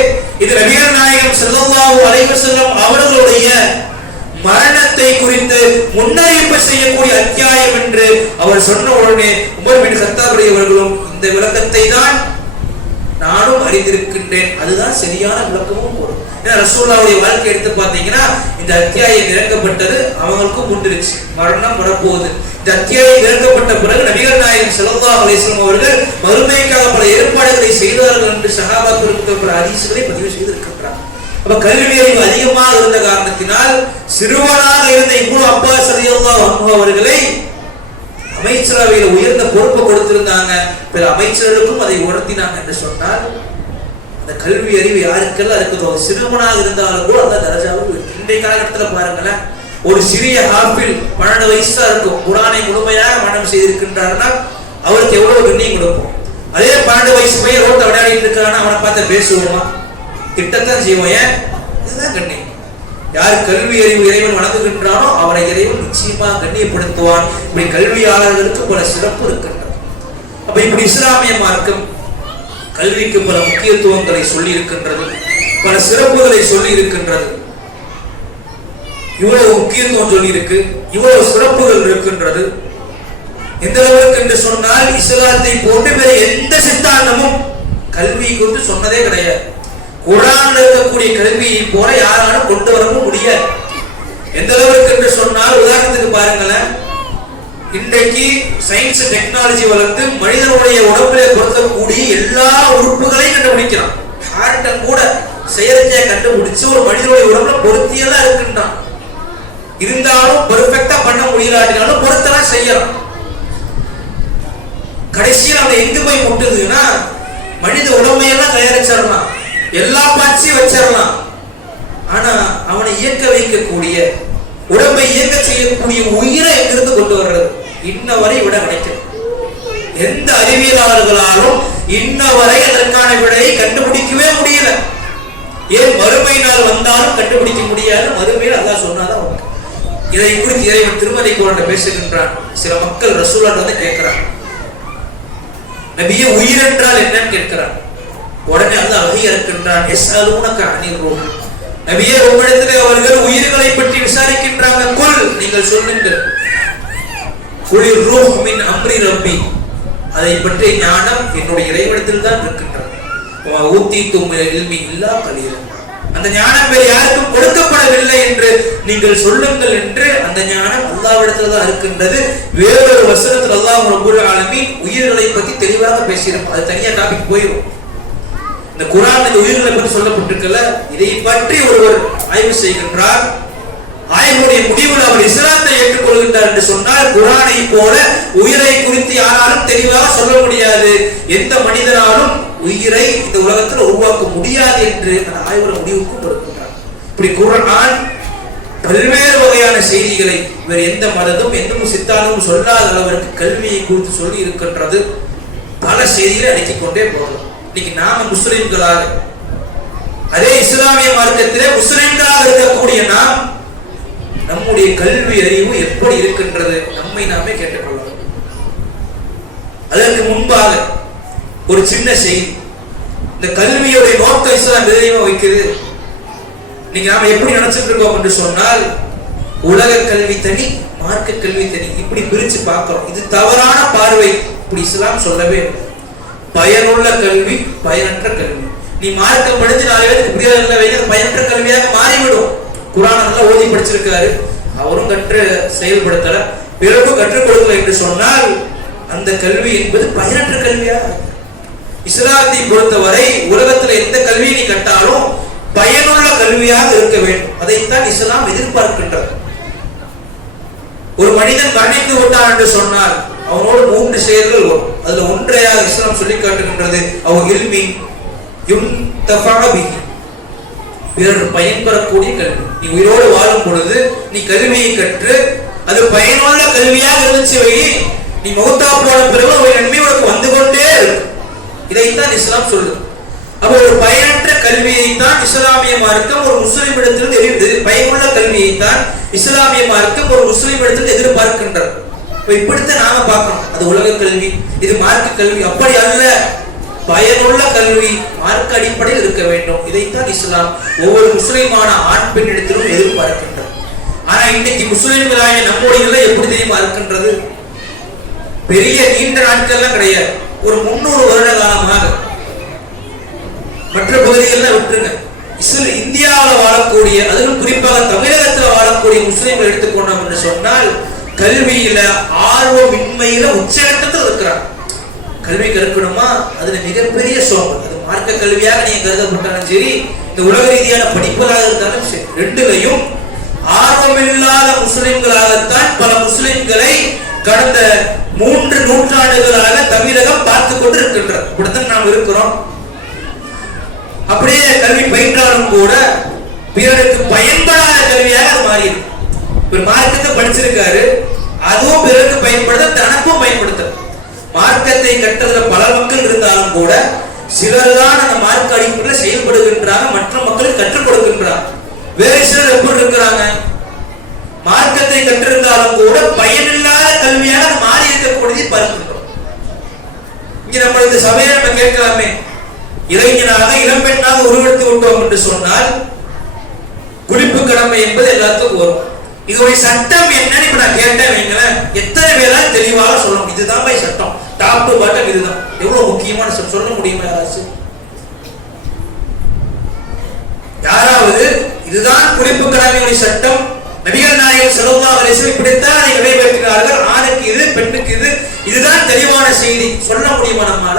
இது நபிகள் நாயகம் ஸல்லல்லாஹு அலைஹி வஸல்லம் அவர்களுடைய மரணத்தை குறித்து முன்னறிவிப்பு செய்யக்கூடிய அத்தியாயம் என்று அவர் சொன்ன உடனே உமர் பின் கத்தாப் அவர்களும் இந்த விளக்கத்தை தான் நானும் அறிந்திருக்கின்றேன், அதுதான் சரியான விளக்கமும் போடும். ஏன்னா ரசூலுல்லாஹ்வுடைய வாழ்க்கை எடுத்து பார்த்தீங்கன்னா இந்த அத்தியாயம் இறக்கப்பட்டது அவங்களுக்கும் முந்திருச்சு, மரணம் வரப்போகுது. இந்த அத்தியாயம் இறக்கப்பட்ட பிறகு நபிகள் நாயகம் ஸல்லல்லாஹு அலைஹி வஸல்லம் அவர்கள் மறுமைக்காக பல ஏற்பாடுகளை செய்தார்கள் என்று சஹாபாக்களுக்கு பல ஹதீஸ்களை பதிவு செய்திருக்கின்றார். அப்ப கல்வி அறிவு அதிகமாக இருந்த காரணத்தினால் சிறுவனாக இருந்த இப்னு அப்பாஸ் ரலியல்லாஹு அன்ஹு அவர்களை அமைச்சரவையில் உயர்ந்த பொறுப்பை கொடுத்திருந்தாங்க. பிற அமைச்சர்களுக்கும் அதை உணர்த்தினாங்க என்று சொன்னால் அந்த கல்வி அறிவு யாருக்கெல்லாம் இருக்குதோ சிறுவனாக இருந்தாலும் கூட அந்த தரஜாவும் இன்றைய காலகட்டத்தில் பாருங்களேன், ஒரு சிறிய ஹாஃபில் 12 வயசு தான் இருக்கும், குர்ஆனை முழுமையாக மனனம் செய்திருக்கின்றார்னா அவருக்கு எவ்வளவு கண்ணியம் கொடுப்போம். அதே 12 வயசு போய் ரோட்டை விளையாடிட்டு இருக்கான்னா அவனை பார்த்து பேசுவோமா? திட்டத்தான் செய்வோம். ஏன்? இதுதான் கண்ணியம். யார் கல்வி அறிவு இறைவன் வணங்குகின்றானோ அவரை இறைவன் நிச்சயமாக கண்ணியப்படுத்துவான். இப்படி கல்வியாளர்களுக்கு பல சிறப்பு இருக்கின்றது. அப்ப இப்படி இஸ்லாமிய மார்க்கம் கல்விக்கு பல முக்கியத்துவங்களை சொல்லி இருக்கின்றது, பல சிறப்புகளை சொல்லி இருக்கின்றது. இவ்வளவு முக்கியத்துவம் சொல்லி இருக்கு, இவ்வளவு சிறப்புகள் இருக்கின்றது. எந்த அளவுக்கு என்று சொன்னால் இஸ்லாத்தை போன்று வேற எந்த சித்தாந்தமும் கல்வி குறித்து சொன்னதே கிடையாது. குர்ஆன்ல இருக்கக்கூடிய கல்வியை போல யாராலும் கொண்டு வரவும் முடியாது. எந்த அளவுக்கு என்று சொன்னால் உதாரணத்துக்கு பாருங்களேன், இன்றைக்கு சயின்ஸ் டெக்னாலஜி வளர்ந்து மனிதனுடைய உடம்பிலே பொருத்தக்கூடிய எல்லா உறுப்புகளையும் கண்டுபிடிக்கிறான். ஹார்ட்டை கூட செயற்கையா கண்டுபிடிச்சு ஒரு மனிதனுடைய உடம்புல பொருத்தியெல்லாம் இருக்கின்றான். இருந்தாலும் பெர்ஃபெக்ட்டா பண்ண முடியலாட்டினாலும் பொருத்தெல்லாம் செய்யறான். கடைசியில் அவன் எங்க போய் முட்டுதுன்னா மனித உடம்பையெல்லாம் தயாரிச்சிடலாம், எல்லா பார்ட்ஸையும் வச்சிடலாம். ஆனா அவனை இயக்க வைக்கக்கூடிய, உடம்பை இயக்க செய்யக்கூடிய உயிரை எங்கிருந்து கொண்டு வர்றது? இன்ன வரை விட கிடைக்கும். எந்த அறிவியலாளர்களாலும் இன்ன வரை அதற்கான விடையை கண்டுபிடிக்கவே முடியல. ஏன்? மறுமை நாள் வந்தாலும் கண்டுபிடிக்க முடியாது. மறுமையில் அல்லாஹ் சொன்னாதான் உனக்கு. இதை குறித்து இறைவன் திருமலை குர்ஆன்ல பேசுகின்றான். சில மக்கள் ரசூலுல்லாஹ் வந்து கேட்கிறான், நபியே உயிர் என்றால் என்னன்னு கேட்கிறான். உடனே அல்லாஹ் வஹி இறக்கின்றான், யஸ்அலூனக அனிர் ரூஹ், நபியே உங்களிடத்திலே அவர்கள் உயிர்களை பற்றி விசாரிக்கின்றாங்க. குல், நீங்கள் சொல்லுங்கள், குலிர் ரூஹ் மின் அம்ரி ரப்பி, அதை பற்றிய ஞானம் என்னுடைய இறைவனிடத்தில் தான் இருக்கின்றது. ஊத்தீத்தும் மினல் இல்மி இல்லா கலீலா, அந்த ஞானம் வேறு யாருக்கும் கொடுக்கப்படவில்லை என்று நீங்கள் சொல்லுங்கள் என்று அந்த ஞானம் அல்லாஹ்விடத்தில் தான் இருக்கின்றது. வேறொரு வசனத்தில் அல்லாஹ் ரப்பல் ஆலமீன் உயிர்களை பற்றி தெளிவாக பேசியிருப்பார். அது தனியா டாபிக் போயிடும். இந்த குர்ஆன் இந்த உயிர்களை பற்றி சொல்லப்பட்டிருக்கல, இதை பற்றி ஒருவர் ஆய்வு செய்கின்றார். ஆய்வுடைய முடிவில் அவர் இஸ்லாத்தை ஏற்றுக்கொள்கின்றார் என்று சொன்னால், குர்ஆனை போல உயிரை குறித்து யாராலும் தெளிவாக சொல்ல முடியாது, எந்த மனிதனாலும் உயிரை இந்த உலகத்தில் உருவாக்க முடியாது என்று அந்த ஆய்வுல முடிவுக்கு கொடுக்கின்றார். இப்படி குர்ஆன் பல்வேறு வகையான செய்திகளை வேறு எந்த மதமும் எந்த சித்தாலும் சொல்லாத அளவிற்கு கல்வியை குறித்து சொல்லி இருக்கின்றது. பல செய்திகளை அடக்கிக் கொண்டே போகலாம். இன்னைக்கு நாம முஸ்லிம்களாக, அதே இஸ்லாமிய மார்க்கத்திலே முஸ்லிம்களாக இருக்கக்கூடிய நாம், நம்முடைய கல்வி அறிவு எப்படி இருக்கின்றது நம்மை நாமே கேட்டுக்கொள்ளலாம். அதற்கு முன்பாக ஒரு சின்ன செய்தி. இந்த கல்வியுடைய நோக்கம் இஸ்லாம் எதையுமா வைக்குது. இன்னைக்கு நாம எப்படி நினைச்சிட்டு இருக்கோம் என்று சொன்னால், உலக கல்வி தனி, மார்க்க கல்வி தனி, இப்படி பிரிச்சு பார்க்கிறோம். இது தவறான பார்வை. இப்படி இஸ்லாம் சொல்லவே இல்லை. பயனுள்ள கல்வி, பயனற்ற கல்வி. நீ மார்க்கம் படிச்சு 4 பேருக்கு புரியாத வைக்க பயனற்ற கல்வியாக மாறிவிடும். குர்ஆன் எல்லாம் ஓதி படிச்சிருக்காரு, அவரும் கற்று செயல்படுத்தல, பிறகு கற்றுக் கொடுக்கல என்று சொன்னால் அந்த கல்வி என்பது பயனற்ற கல்வியாக. இஸ்லாத்தை பொறுத்தவரை உலகத்தில் எந்த கல்வியை நீ கட்டாலும் பயனுள்ள கல்வியாக இருக்க வேண்டும். அதைத்தான் இஸ்லாம் எதிர்பார்க்கின்றது. ஒரு மனிதன் மரணித்து விட்டான் என்று சொன்னால் அவனோடு 3 செயல்கள் வரும். அதுல ஒன்றையாக இஸ்லாம் சொல்லி காட்டுகின்றது, அவன் இல்மி யுன்தஃபா பிஹி, பிறர் பயன்பெறக்கூடிய கல்வி. நீ உயிரோடு வாழும் பொழுது நீ கல்வியை கற்று அது பயனுள்ள கல்வியாக இருந்துச்சு வை, நீ மௌத்தா போன பிறகு ஒரு நன்மை உனக்கு வந்து கொண்டே இருக்கும். இதைத்தான் இஸ்லாம் சொல்லுது. அப்ப ஒரு பயனற்ற கல்வியை தான் இஸ்லாமிய மார்க்கம் ஒரு முஸ்லிம் இடத்திலிருந்து பயனுள்ள கல்வியை தான் இஸ்லாமிய மார்க்கம் ஒரு முஸ்லிம் இடத்திலிருந்து எதிர்பார்க்கின்றது. இப்படித்தான் நாம பார்க்கணும். அது உலக கல்வி, இது மார்க்க கல்வி. அப்படி அல்ல. பயனுள்ள கல்வி மார்க்க அடிப்படையில் இருக்க வேண்டும். இதைத்தான் இஸ்லாம் ஒவ்வொரு முஸ்லிமான ஆண் பெண் இடத்திலும் எதிர்பார்க்கின்றது. ஆனா இன்னைக்கு முஸ்லிம்களாக நம்முடைய எப்படி தெரியுமா இருக்கின்றது? பெரிய நீண்ட நாட்கள்லாம் கிடையாது. ஒரு 300 வருட காலமாக மற்ற பகுதிகளில் விட்டுருங்க, இந்தியாவில் வாழக்கூடிய, அதிலும் குறிப்பாக தமிழகத்தில் வாழக்கூடிய முஸ்லிம்கள் எடுத்துக்கொண்டோம் என்று சொன்னால் கல்வியில ஆர்வமின்மையில உச்சகட்டத்தில் இருக்கிறாங்க. கல்வி கற்கணுமா, அதுல மிகப்பெரிய சோம்பல். அது மார்க்க கல்வியாக நீங்க கருதப்பட்டாலும் சரி, இந்த உலக ரீதியான படிப்புகளாக இருந்தாலும் சரி, ரெண்டுலையும் ஆர்வமில்லாத முஸ்லிம்களாகத்தான் பல முஸ்லிம்களை கடந்த 3 நூற்றாண்டுகளாக தமிழகம் பார்த்து கொண்டு இருக்கின்றது. இப்படித்தான் நாம் இருக்கிறோம். அப்படியே கல்வி பயின்றாலும் கூட பிறருக்கு பயன்படாத கல்வியாக அது மாறி இருக்கு. ஒரு மார்க்கத்தை படிச்சிருக்காரு, அதுவும் பிறருக்கு பயன்படுத்த, தனக்கும் பயன்படுத்த. மார்க்கத்தை கற்றதுல பல மக்கள் இருந்தாலும் கூட சிலர் தான் அந்த மார்க்க அடிப்படையில் செயல்படுகின்றாங்க, மற்ற மக்களுக்கு கற்றுக் கொடுக்கின்றாங்க. வேறு சிலர் எப்படி இருக்கிறாங்க, மார்க்கத்தை கற்றிருந்தாலும் கூட பயனில்லாத கல்வியாக மாறி இருக்கக்கூடியதை பார்க்கின்றோம். இங்க நம்ம இந்த சபையை நம்ம கேட்கலாமே, இளைஞனாக இளம்பெண்ணாக உருவெடுத்து விட்டோம் என்று சொன்னால் குளிப்பு கடமை என்பது எல்லாத்துக்கும் வரும். இதோடைய சட்டம் என்னன்னு இப்ப நான் கேட்டேன் வைங்களேன், எத்தனை பேரால் தெளிவாக சொல்லணும் இதுதான் போய் சட்டம், டாப் டு பாட்டம் இதுதான். எவ்வளவு முக்கியமான சொல்ல முடியுமா யாராச்சும்? யாராவது இதுதான் குளிப்பு கடமையுடைய சட்டம், நபிகள் நாயகம் ஸல்லல்லாஹு அலைஹி வஸல்லம் இப்படித்தான் அதை நிறைவேற்றினார்கள், ஆணுக்கு இது பெண்ணுக்கு இது, இதுதான் தெளிவான செய்தி சொல்ல முடியுமா நம்மால?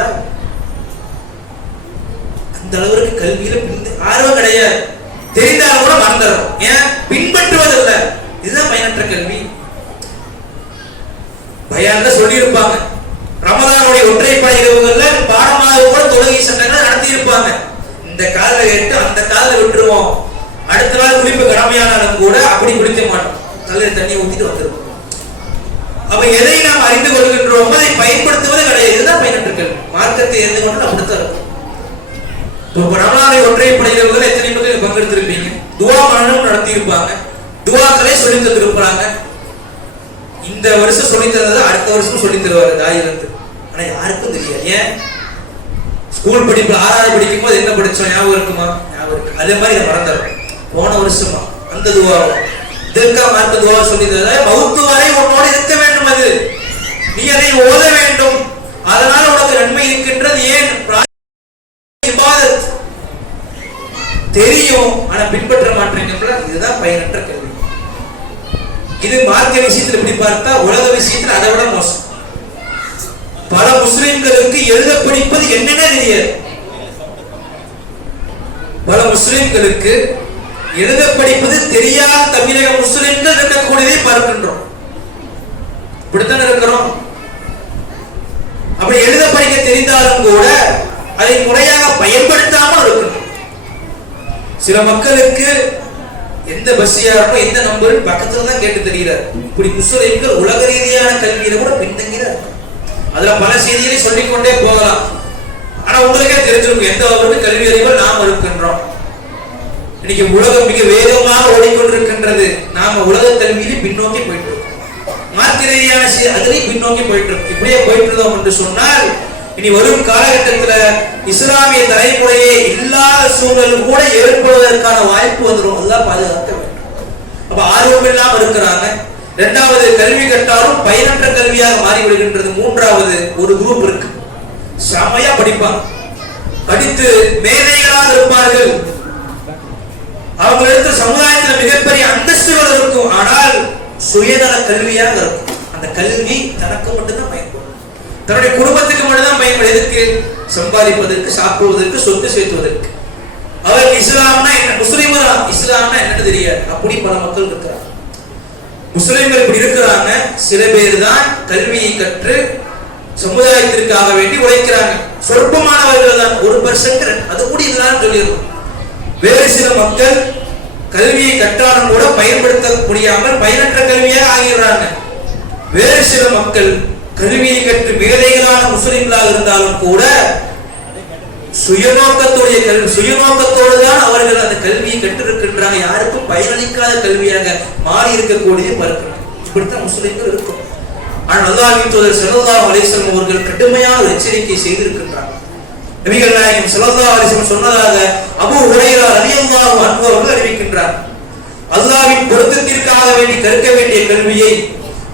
அந்த அளவுக்கு கல்வியில ஆர்வம் கிடையாது. தெரிந்தாலும் கூட மறந்துடும். ஏன்? பின்பற்றுவதில்லை. இதுதான் பயனற்ற கல்வி. பயான்ல சொல்லி இருப்பாங்க, ரமதானுடைய ஒற்றைப்படை இரவுகள்ல பாடமாக கூட தொழுகை சட்டங்களை நடத்தி இருப்பாங்க. இந்த காலில கேட்டு அந்த காலில விட்டுருவோம், அடுத்த நாள் குளிப்பு கடமையானாலும் கூட அப்படி குளிக்க மாட்டோம், தலையில தண்ணி ஊத்திட்டு வந்துருவோம். அப்ப எதை நாம் அறிந்து கொள்கின்றோமோ அதை பயன்படுத்துவது கிடையாது. இதுதான் பயனற்ற கல்வி. மார்க்கத்தை எந்த கொண்டு அப்படித்தான் இருக்கும். ரமலானை ஒற்றைப்படை இரவுகள் எத்தனை மக்கள் பங்கெடுத்திருப்பீங்க? துவா மரணம் நடத்தி இருப்பாங்க, துவாக்களை சொல்லி தந்திருப்பாங்க. இந்த வருஷம் சொல்லி தந்தது அடுத்த வருஷம் சொல்லி தருவாரு தாயிலிருந்து. ஆனா யாருக்கும் தெரியாது. ஏன்? ஸ்கூல் படிப்பு 6வது படிக்கும் போது என்ன படிச்சோம் ஞாபகம் இருக்குமா? ஞாபகம் இருக்கு. அதே மாதிரி இதை மறந்துடும். போன வருஷமா அந்த துவாவும் இதற்கா மார்க்க துவா சொல்லி தர மௌத்து வரை உன்னோட இருக்க வேண்டும். அது நீ அதை ஓத வேண்டும், அதனால உனக்கு நன்மை இருக்கின்றது. ஏன்? தெரியும், ஆனா விஷயத்தில் அதை விட மோசம். பல முஸ்லிம்களுக்கு எழுத படிப்பது என்னென்ன தெரியாது. பல முஸ்லிம்களுக்கு எழுத படிப்பது தெரியாத தமிழக முஸ்லிம்கள் இருக்கக்கூடியதை பார்க்கின்றோம். இப்படித்தான் இருக்கிறோம். அப்படி எழுத படிக்க தெரிந்தாலும் கூட அதை முறையாக பயன்படுத்தாமல் இருக்கணும். சில மக்களுக்கு எந்த பஸ் யாரும் எந்த நம்பர் பக்கத்துல தான் கேட்டு தெரிகிறார். இப்படி முஸ்லிம்கள் உலக ரீதியான கல்வியில கூட பின்தங்கிறார். அதுல பல செய்திகளை சொல்லிக்கொண்டே போகலாம். ஆனா உங்களுக்கே தெரிஞ்சிருக்கும் எந்த அளவுக்கு கல்வி அறிவில் நாம் இருக்கின்றோம். இன்னைக்கு உலகம் மிக வேகமாக ஓடிக்கொண்டிருக்கின்றது. நாம உலக கல்வியில பின்னோக்கி போயிட்டு இருக்கோம். மார்க்க ரீதியான அதுலயும் பின்னோக்கி போயிட்டு இருக்கோம். இப்படியே போயிட்டு இருந்தோம் என்று சொன்னால் இனி வரும் காலகட்டத்தில் இஸ்லாமிய தலைமுறையே இல்லாத சூழல் கூட ஏற்படுவதற்கான வாய்ப்பு வந்துடும். அதெல்லாம் பாதுகாக்க வேண்டும். அப்ப ஆர்வம் இல்லாமல் இருக்கிறாங்க. இரண்டாவது, கல்வி கட்டாலும் பயனற்ற கல்வியாக மாறிவிடுகின்றது. மூன்றாவது, ஒரு குரூப் இருக்கு, செமையா படிப்பாங்க, படித்து மேதைகளாக இருப்பார்கள், அவங்களுக்கு சமுதாயத்தில் மிகப்பெரிய அந்தஸ்துகள் இருக்கும். ஆனால் சுயநல கல்வியாக இருக்கும். அந்த கல்வி தனக்கு மட்டும்தான் பயன்படும், தன்னுடைய குடும்பத்துக்கு மட்டும்தான் பயன்படும். எதுக்கு? சம்பாதிப்பதற்கு, சாப்பிடுவதற்கு, சொத்து சேர்த்துவதற்கு. அவருக்கு இஸ்லாம்னா என்ன, முஸ்லிம் இஸ்லாம்னா என்னன்னு தெரியாது. அப்படி பல மக்கள் இருக்கிறாங்க. முஸ்லிம்கள் இப்படி இருக்கிறாங்க. சில பேர் தான் கல்வியை கற்று சமுதாயத்திற்காக வேண்டி உழைக்கிறாங்க. சொற்பமானவர்கள் தான், 1%. அது கூட இதெல்லாம் சொல்லிடணும். வேறு சில மக்கள் கல்வியை கற்றாலும் கூட பயன்படுத்த முடியாமல் பயனற்ற கல்வியாக ஆகிறாங்க. வேறு சில மக்கள் கல்வியை கற்று மேதைகளான முஸ்லிம்களாக இருந்தாலும் கூட சுயநோக்கத்தோடு தான் அவர்கள் அந்த கல்வியை கற்றிருக்கின்றாங்க. யாருக்கும் பயனளிக்காத கல்வியாக மாறி இருக்கக்கூடிய பார்க்கிறோம். இப்படித்தான் முஸ்லிம்கள் இருக்கும். ஆனால் அல்லாஹ்வின் தூதர் ஸல்லல்லாஹு அலைஹி வஸல்லம் அவர்கள் கடுமையான எச்சரிக்கை செய்திருக்கின்றார். நபிகள் நாயகம் ஸல்லல்லாஹு அலைஹி வஸல்லம் சொன்னதாக அபூ ஹுரைரா ரலியல்லாஹு அன்ஹு அவர்கள் அறிவிக்கின்றார். அல்லாஹ்வின் பொருத்தத்திற்காக வேண்டி கற்க வேண்டிய கல்வியை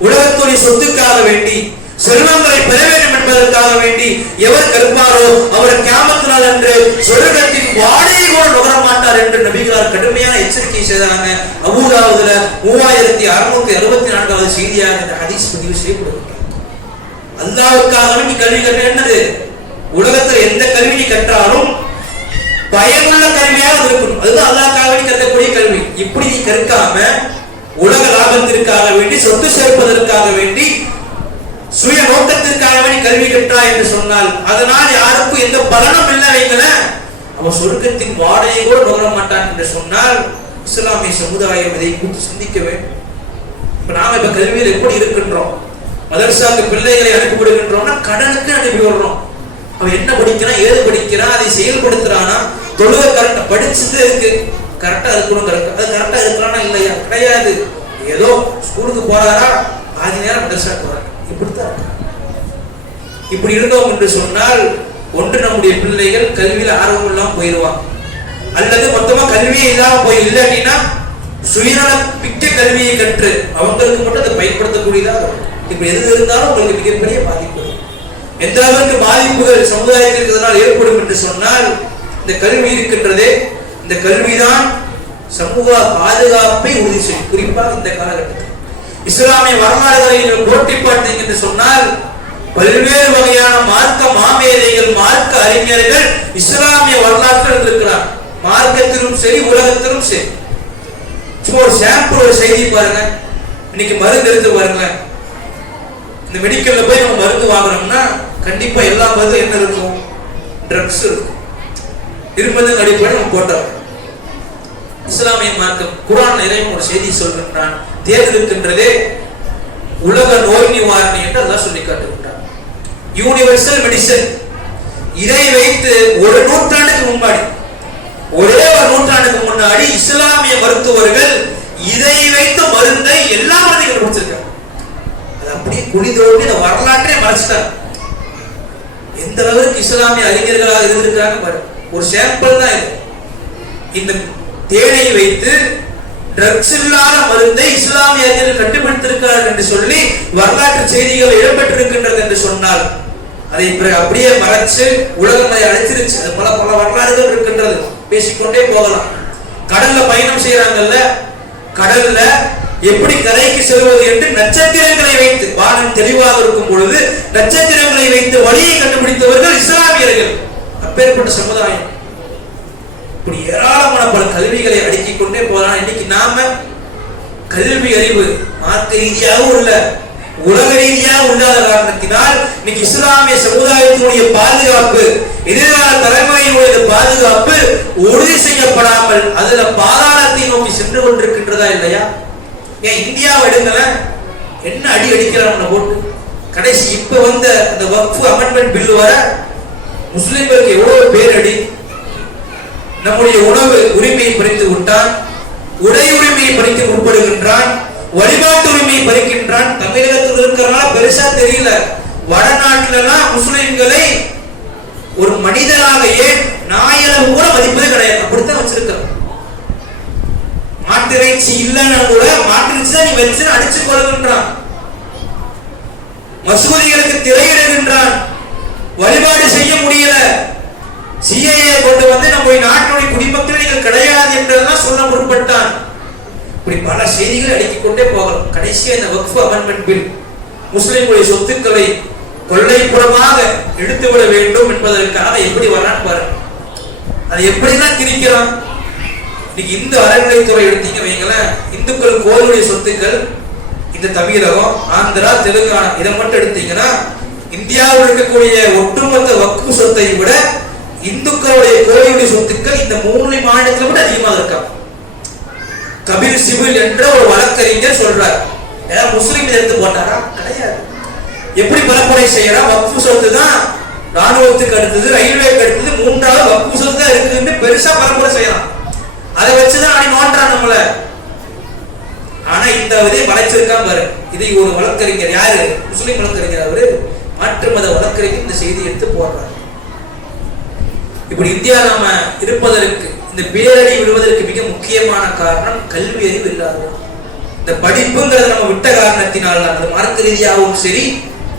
உலகத்துடைய சொத்துக்காக வேண்டி செல்வங்களை பெற வேண்டும் என்பதற்காக வேண்டி எவர் கற்பாரோ அவர் கியாமத் நாள் அன்று சொர்க்கத்தின் வாடையை கூட நுகர மாட்டார் என்று நபிகளார் கடுமையான எச்சரிக்கை செய்தாங்க. அபூ தாவூதுல 3664வது செய்தியாக இந்த ஹதீஸ் பதிவு செய்யப்படுகிறது. அல்லாஹ்வுக்காக வேண்டி கல்வி கற்க என்னது? உலகத்தில் எந்த கல்வி நீ கற்றாலும் பயனுள்ள கல்வியாக இருக்கணும். அதுதான் அல்லாஹ்வுக்காக வேண்டி கற்கக்கூடிய கல்வி. இப்படி நீ கற்காம உலக லாபத்திற்காக வேண்டி, சொத்து சேர்ப்பதற்காக வேண்டி, சுய நோக்கத்திற்காக வேண்டி கல்வி கற்றாய் என்று சொன்னால் அதனால் யாருக்கும் எந்த பலனும் இல்லை வைங்கள, அவன் சொர்க்கத்தின் வாடையை கூட நுகர மாட்டான் என்று சொன்னால் இஸ்லாமிய சமுதாயம் இதை கூட்டு சிந்திக்க வேண்டும். இப்ப நாம இப்ப கல்வியில் எப்படி இருக்கின்றோம்? மதரசாக்கு பிள்ளைகளை அனுப்பி விடுகின்றோம்னா கடனுக்கு அனுப்பி விடுறோம். அவன் என்ன படிக்கிறான், ஏது படிக்கிறான், அதை செயல்படுத்துறானா, தொழுகை கரெக்டா படிச்சுட்டு இருக்கு, கரெக்டா இருக்கணும், அது கரெக்டா இருக்கிறானா இல்லையா? கிடையாது. ஏதோ ஸ்கூலுக்கு போறாரா, பாதி நேரம் மதரசா போறாங்க. இப்படித்தான். இப்படி இருந்தோம் என்று சொன்னால் ஒன்று நம்முடைய பிள்ளைகள் கல்வியில ஆர்வம் இல்லாம போயிடுவாங்க, அல்லது மொத்தமா கல்வியே இல்லாம போய் இல்லாட்டினா சுயநல மிக்க கல்வியை கற்று அவங்களுக்கு மட்டும் அதை பயன்படுத்தக்கூடியதாக இருக்கும். இப்ப எது இருந்தாலும் உங்களுக்கு மிகப்பெரிய பாதிப்பு. எந்த அளவுக்கு பாதிப்புகள் சமுதாயத்திற்கு இதனால் ஏற்படும் என்று சொன்னால் இந்த கல்வி இருக்கின்றதே, இந்த கல்விதான் சமூக பாதுகாப்பை உறுதி செய்யும். குறிப்பாக இந்த காலகட்டத்தில் இஸ்லாமிய வரலாறுகளை போட்டி பார்த்தீங்க என்று சொன்னால் பல்வேறு வகையான மார்க்க மாமேதைகள், மார்க்க அறிஞர்கள் இஸ்லாமிய வரலாற்றில் இருக்கிறார். மார்க்கத்திலும் சரி, உலகத்திலும் சரி. சும்மா ஒரு சாம்பிள், ஒரு செய்தி பாருங்க. இன்னைக்கு மருந்து எடுத்து பாருங்க. இந்த மெடிக்கல்ல போய் நம்ம மருந்து வாங்குறோம்னா கண்டிப்பா எல்லா மருந்தும் என்ன இருக்கும்? ட்ரக்ஸ் இருக்கும். இருமருந்து அடிப்படையில் நம்ம போட்டோம். இஸ்லாமிய மார்க்கம் குர்ஆன் இறைவன் ஒரு செய்தி சொல்கின்றான். தேர்தல் இருக்கின்றதே உலக நோய் நிவாரணி என்று அல்லாஹ் சொல்லி காட்டுகின்றான். Universal medicine. இதை வைத்து ஒரு நூற்றாண்டுக்கு முன்னாடி, ஒரே ஒரு நூற்றாண்டுக்கு முன்னாடி இஸ்லாமிய மருத்துவர்கள் இதை வைத்து மருந்தை எல்லா மருந்தையும் கண்டுபிடிச்சிருக்காங்க. அது அப்படியே குளிதோடு இந்த வரலாற்றை மறைச்சிட்டாங்க. எந்த அளவுக்கு இஸ்லாமிய அறிஞர்களாக இருந்திருக்காங்க பாருங்க. ஒரு சாம்பிள் தான் இது. இந்த தேனை வைத்து ட்ரக்ஸ் இல்லாத மருந்தை இஸ்லாமிய அறிஞர்கள் கண்டுபிடித்திருக்கிறார்கள் என்று சொல்லி வரலாற்று செய்திகள் இடம்பெற்றிருக்கின்றது என்று சொன்னால் அதை அப்படியே மறைச்சு உலகம் அதை அழைச்சிருச்சு. அது பல பல வரலாறுகள் இருக்கின்றது, பேசிக்கொண்டே போகலாம். கடல்ல பயணம் செய்யறாங்கல்ல, கடல்ல எப்படி கரைக்கு செல்வது என்று நட்சத்திரங்களை வைத்து, வானம் தெளிவாக இருக்கும் பொழுது நட்சத்திரங்களை வைத்து வழியை கண்டுபிடித்தவர்கள் இஸ்லாமியர்கள். அப்பேற்பட்ட சமுதாயம். இப்படி ஏராளமான பல கல்விகளை அடுக்கிக் கொண்டே போகலாம். இன்னைக்கு நாம கல்வி அறிவு மார்க்க ரீதியாகவும் உள்ள உலக ரீதியாக உண்டாத காரணத்தினால் இன்னைக்கு இஸ்லாமிய சமுதாயத்தினுடைய பாதுகாப்பு, எதிர்கால தலைமுறையினுடைய பாதுகாப்பு உறுதி செய்யப்படாமல் அதுல பாதாளத்தை நோக்கி சென்று கொண்டிருக்கின்றதா இல்லையா? ஏன் இந்தியாவை எடுங்கள, என்ன அடி அடிக்கிறாங்க போட்டு. கடைசி இப்ப வந்த அந்த வக்ஃப் அமெண்ட்மெண்ட் பில் வர முஸ்லிம்களுக்கு எவ்வளவு பேரடி. நம்முடைய உணவு உரிமையை பறித்து விட்டான், உடை உரிமையை பறித்து முற்படுகின்றான், வழிபாட்டு உரிமையை பறிக்கின்றான். தமிழகத்தில் இருக்கிறனால பெருசா தெரியல. வடநாட்டிலாம் முஸ்லிம்களை ஒரு மனிதனாக ஏன் நாயளவு கூட மதிப்பது கிடையாது. அப்படித்தான் வச்சிருக்க. மாட்டிறைச்சி இல்லைன்னா கூட மாட்டிறைச்சி தான் நீ வச்சு அடிச்சு கொள்கின்றான். மசூதிகளுக்கு திரையிடுகின்றான். வழிபாடு செய்ய முடியல. சிஏஏ கொண்டு வந்து நம்ம நாட்டினுடைய குடிமக்கள் நீங்கள் கிடையாது என்றெல்லாம் சொல்ல முற்பட்டான். இப்படி பல செய்திகளை அடுக்கிக் கொண்டே போகலாம். கடைசியாக இந்த வக்ஃப் அமெண்ட்மெண்ட் பில் முஸ்லிம்களுடைய சொத்துக்களை கொள்ளைப்புறமாக எடுத்துவிட வேண்டும் என்பதற்காக எப்படி வரான்னு பாருங்க. அதை எப்படிதான் திரிக்கிறான். இன்னைக்கு இந்து அறநிலைத்துறை எடுத்தீங்க வைங்களேன், இந்துக்கள் கோயிலுடைய சொத்துக்கள் இந்த தமிழகம், ஆந்திரா, தெலுங்கானா இதை மட்டும் எடுத்தீங்கன்னா இந்தியாவில் இருக்கக்கூடிய ஒட்டுமொத்த வக்ஃப் சொத்தை விட இந்துக்களுடைய கோயிலுடைய சொத்துக்கள் இந்த 3 மாநிலத்தில் விட அதிகமாக இருக்காங்க. கபில் சிபில் என்ற ஒரு வழக்கறிஞர் சொல்றார். ஏதாவது முஸ்லீம் எடுத்து போட்டாரா? கிடையாது. எப்படி பரப்புரை செய்யறா? வக்ஃப் சொத்து தான் ராணுவத்துக்கு அடுத்தது, ரயில்வேக்கு அடுத்தது, 3வது வக்ஃப் சொத்து தான் இருக்குன்னு பெருசா பரப்புரை செய்யலாம். அதை வச்சுதான் அடி நோன்றான் நம்மள. ஆனா இந்த விதை வளைச்சிருக்கா பாரு. இதை ஒரு வழக்கறிஞர், யாரு? முஸ்லீம் வழக்கறிஞர், அவரு மாற்று மத வழக்கறிஞர் இந்த செய்தி எடுத்து போடுறாரு. இப்படி இந்தியா நாம இருப்பதற்கு, இந்த பேரடி விடுவதற்கு மிக முக்கியமான காரணம் கல்வி அறிவு இல்லாத. இந்த படிப்புங்கிறத நம்ம விட்ட காரணத்தினால் தான். அது மார்க்க ரீதியாகவும் சரி,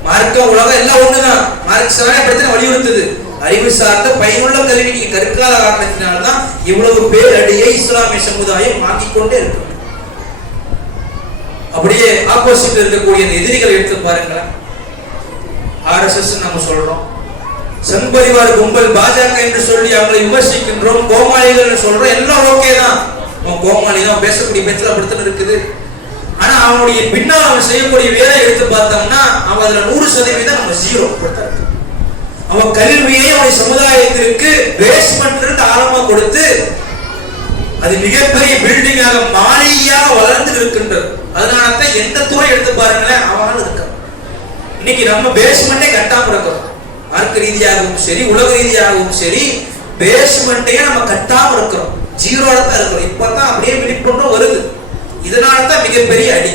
மார்க்க உலகம் எல்லாம் ஒண்ணுதான். மார்க்சிசமே பிரச்சனை வலியுறுத்துது. அறிவு சார்ந்த பயனுள்ள கல்வி நீங்க கற்காத காரணத்தினால்தான் இவ்வளவு பேரடியை இஸ்லாமிய சமுதாயம் வாங்கிக் கொண்டே இருக்கு. அப்படியே ஆப்போசிட் இருக்கக்கூடிய எதிரிகள் எடுத்து பாருங்களேன். RSS நம்ம சொல்றோம், சங் பரிவார் கும்பல், பாஜக என்று சொல்லி அவங்களை விமர்சிக்கின்றோம், கோமாளிகள் சொல்றோம், எல்லாம் ஓகே தான். கோமாளி தான், பேசக்கூடிய பேச்சுல அப்படித்தான் இருக்குது. ஆனா அவனுடைய பின்னால் அவன் செய்யக்கூடிய வேலை எடுத்து பார்த்தோம்னா அவன் அதுல 100% நம்ம 0. அவன் கல்வியை அவனுடைய சமுதாயத்திற்கு பேஸ்மெண்ட் இருந்து ஆழமா கொடுத்து அது மிகப்பெரிய பில்டிங்காக மாளிகையாக வளர்ந்து இருக்கின்றது. அதனாலதான் எந்த துறை எடுத்து பாருங்களேன் அவனால இருக்கான். இன்னைக்கு நம்ம பேஸ்மெண்டே கட்டாம இருக்கிறோம். மார்க்க ரீதியாகவும் சரி, உலக ரீதியாகவும் சரி, பேஸ்மெண்ட்டையே நம்ம கட்டாம இருக்கிறோம். 0 தான் இருக்கிறோம். இப்பதான் அப்படியே விழிப்புணர்வு வருது. இதனாலதான் மிகப்பெரிய அடி.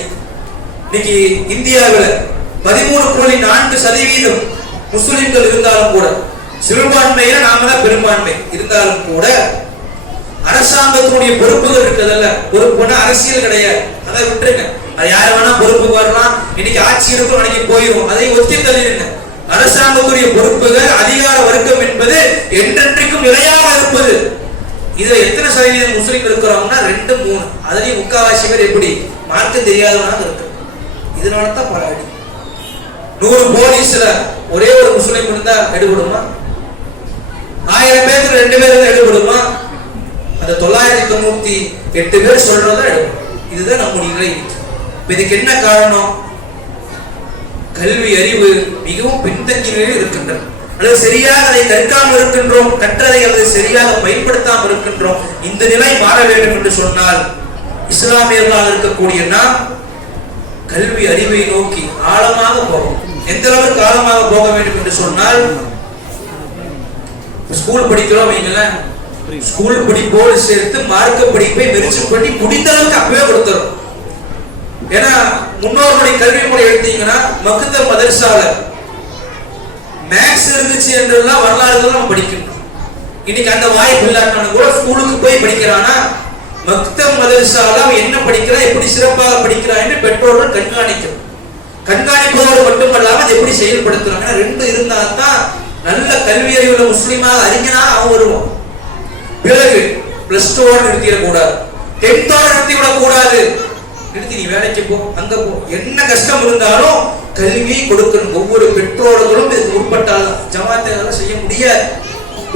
இன்னைக்கு இந்தியாவில் 13.4% முஸ்லிம்கள் இருந்தாலும் கூட, சிறுபான்மையில நாம தான் பெரும்பான்மை இருந்தாலும் கூட, அரசாங்கத்தினுடைய பொறுப்புகள் இருக்குதுல்ல, பொறுப்புன்னா அரசியல் கிடையாது, அதை விட்டுருங்க. அது யாரு வேணா பொறுப்புக்கு வரலாம். இன்னைக்கு ஆட்சி இருக்கும், நாளைக்கு போயிடும், அதை ஒத்தி தள்ளிடுங்க. அரசாங்கத்துடைய பொறுப்புகள், அதிகார வர்க்கம் என்பது என்றென்றைக்கும் நிலையாக இருப்பது. இதுல எத்தனை சதவீதம் முஸ்லிம் இருக்கிறாங்கன்னா 2, 3. அதுலயும் முக்காவாசி பேர் எப்படி மார்க்க தெரியாதவனாக இருக்கு. இதனாலதான் பல அடி. 100 போலீஸ்ல ஒரே ஒரு முஸ்லிம் இருந்தா எடுபடுமா? 1000 பேருக்கு 2 பேர் எடுபடுமா? அந்த 998 பேர் சொல்றதா எடுபடும். இதுதான் நம்முடைய நிலை. இதுக்கு என்ன காரணம்? கல்வி அறிவு மிகவும் பின்தங்கிய நிலையில் இருக்கின்றன. அல்லது சரியாக அதை கற்காமல் இருக்கின்றோம், கற்றதை அல்லது சரியாக பயன்படுத்தாமல் இருக்கின்றோம். இந்த நிலை மாற வேண்டும் என்று சொன்னால் இஸ்லாமியர்களாக இருக்கக்கூடிய நாம் கல்வி அறிவை நோக்கி ஆழமாக போகும். எந்த அளவுக்கு ஆழமாக போக வேண்டும் என்று சொன்னால், ஸ்கூல் படிக்கிறோம் வைங்களேன், ஸ்கூல் படிப்போடு சேர்த்து மார்க்க படிப்பை மெரிச்சு பண்ணி முடிந்த அளவுக்கு அப்பவே கொடுத்துரும். ஏன்னா முன்னோர்களுடைய கல்வி முறை எடுத்தீங்கன்னா மக்தப் மதரசால மேக்ஸ் இருந்துச்சு என்றெல்லாம் வரலாறுகள் நம்ம படிக்கணும். இன்னைக்கு அந்த வாய்ப்பு இல்லாட்டாலும் கூட ஸ்கூலுக்கு போய் படிக்கிறானா, மக்தப் மதரசால அவன் என்ன படிக்கிறான், எப்படி சிறப்பாக படிக்கிறான் என்று பெற்றோர்கள் கண்காணிக்கும். கண்காணிப்பதோடு மட்டுமல்லாமல் அதை எப்படி செயல்படுத்துறாங்க. 2 இருந்தால்தான் நல்ல கல்வி அறிவுள்ள முஸ்லீமாக அறிஞனாக அவன் வருவான். பிறகு +2 நிறுத்திடக்கூடாது, 10th நிறுத்திவிடக் கூடாது. எடுத்து நீ வேலைக்கு போ, அங்க போ, என்ன கஷ்டம் இருந்தாலும் கல்வி கொடுக்கணும். ஒவ்வொரு பெற்றோர்களும் இதுக்கு உட்பட்டாலும் ஜமாத்துகளை செய்ய முடியாது.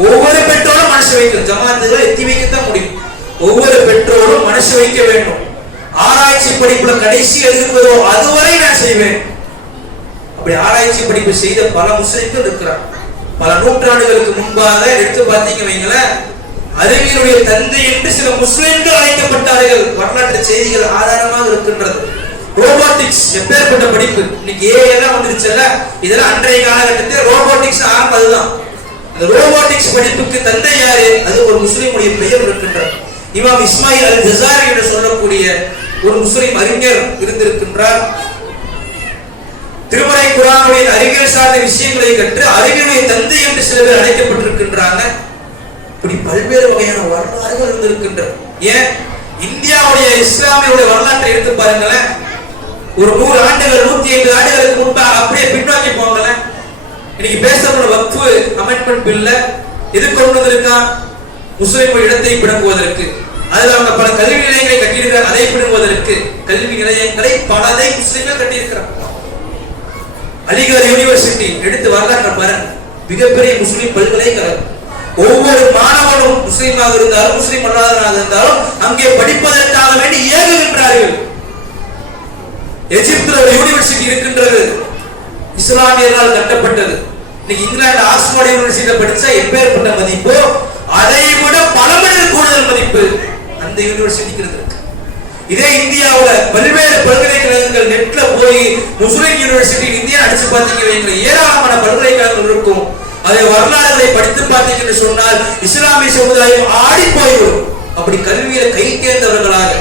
ஒவ்வொரு பெற்றோரும் மனசு வைக்கணும். ஜமாத்துகளை எத்தி வைக்கத்தான் முடியும். ஒவ்வொரு பெற்றோரும் மனசு வைக்க வேண்டும். ஆராய்ச்சி படிப்புல கடைசி எழுதுவதோ அதுவரை நான் செய்வேன். அப்படி ஆராய்ச்சி படிப்பு செய்த பல முஸ்லிம்கள் இருக்கிறார். பல நூற்றாண்டுகளுக்கு முன்பாக எடுத்து பார்த்தீங்க வைங்களேன், அறிவியலுடைய தந்தை என்று சில முஸ்லிம்கள் அழைக்கப்பட்டார்கள். வரலாற்று செய்திகள் ஆதாரமாக இருக்கின்றது. ரோபோட்டிக்ஸ் எப்பேற்பட்ட படிப்பு! இன்னைக்கு ஏஎல்லாம் வந்துருச்சுல்ல, இதெல்லாம் அன்றைய காலகட்டத்தில் ரோபோட்டிக்ஸ் ஆரம்பதுதான். அந்த ரோபோட்டிக்ஸ் படிப்புக்கு தந்தை யாரு? அது ஒரு முஸ்லிமுடைய பெயர் இருக்கின்றார். இமாம் இஸ்மாயில் அல் ஜஸாரி என்று சொல்லக்கூடிய ஒரு முஸ்லிம் அறிஞர் இருந்திருக்கின்றார். திருமறை குர்ஆனுடைய அறிவியல் சார்ந்த விஷயங்களை கற்று அறிவியலுடைய தந்தை என்று சில பேர் அழைக்கப்பட்டிருக்கின்றாங்க. இப்படி பல்வேறு வகையான வரலாறுகள் இருந்திருக்கின்றன. ஏன் இந்தியாவுடைய இஸ்லாமிய வரலாற்றை எடுத்து பாருங்களேன். ஒரு 100 ஆண்டுகள் 105 ஆண்டுகளுக்கு முன்பாக அப்படியே பின்னோக்கி போங்களேன். இன்னைக்கு பேசப்பட்ட வக்ஃப் அமெண்ட்மெண்ட் பில்ல எது கொண்டு வந்திருக்கான்? முஸ்லிம் இடத்தை பிடுங்குவதற்கு. அதில் அவங்க பல கல்வி நிலையங்களை கட்டியிருக்கிறார். அதை பிடுங்குவதற்கு கல்வி நிலையங்களை பலதை முஸ்லிம்கள் கட்டியிருக்கிறார். அலிகர் யூனிவர்சிட்டி எடுத்து வரலாற்று பாருங்க, மிகப்பெரிய முஸ்லிம் பல்கலைக்கழகம். ஒவ்வொரு மாணவனும் முஸ்லிமாக இருந்தாலும் முஸ்லிம் அல்லாதவனாக இருந்தாலும் அங்கே படிப்பதற்காக வேண்டி ஏகுகின்றார்கள். எகிப்தில் ஒரு யூனிவர்சிட்டி இருக்கின்றது, இஸ்லாமியர்களால் கட்டப்பட்டது. இன்னைக்கு இங்கிலாந்து ஆக்ஸ்போர்ட் யூனிவர்சிட்டியில படிச்சா எப்பேற்பட்ட மதிப்போ அதை விட பல மடங்கு கூடுதல் மதிப்பு அந்த யூனிவர்சிட்டிக்கு இருக்கு. இதே இந்தியாவுல பல்வேறு பல்கலைக்கழகங்கள் நெட்ல போய் முஸ்லிம் யூனிவர்சிட்டி இந்தியா அடிச்சு பார்த்தீங்க, ஏராளமான பல்கலைக்கழகங்கள் இருக்கும். அதை வரலாறுகளை படித்து பார்த்தீங்கன்னு சொன்னால் இஸ்லாமிய சமுதாயம் ஆடி போய்விடும். அப்படி கல்வியில கை தேர்ந்தவர்களாக,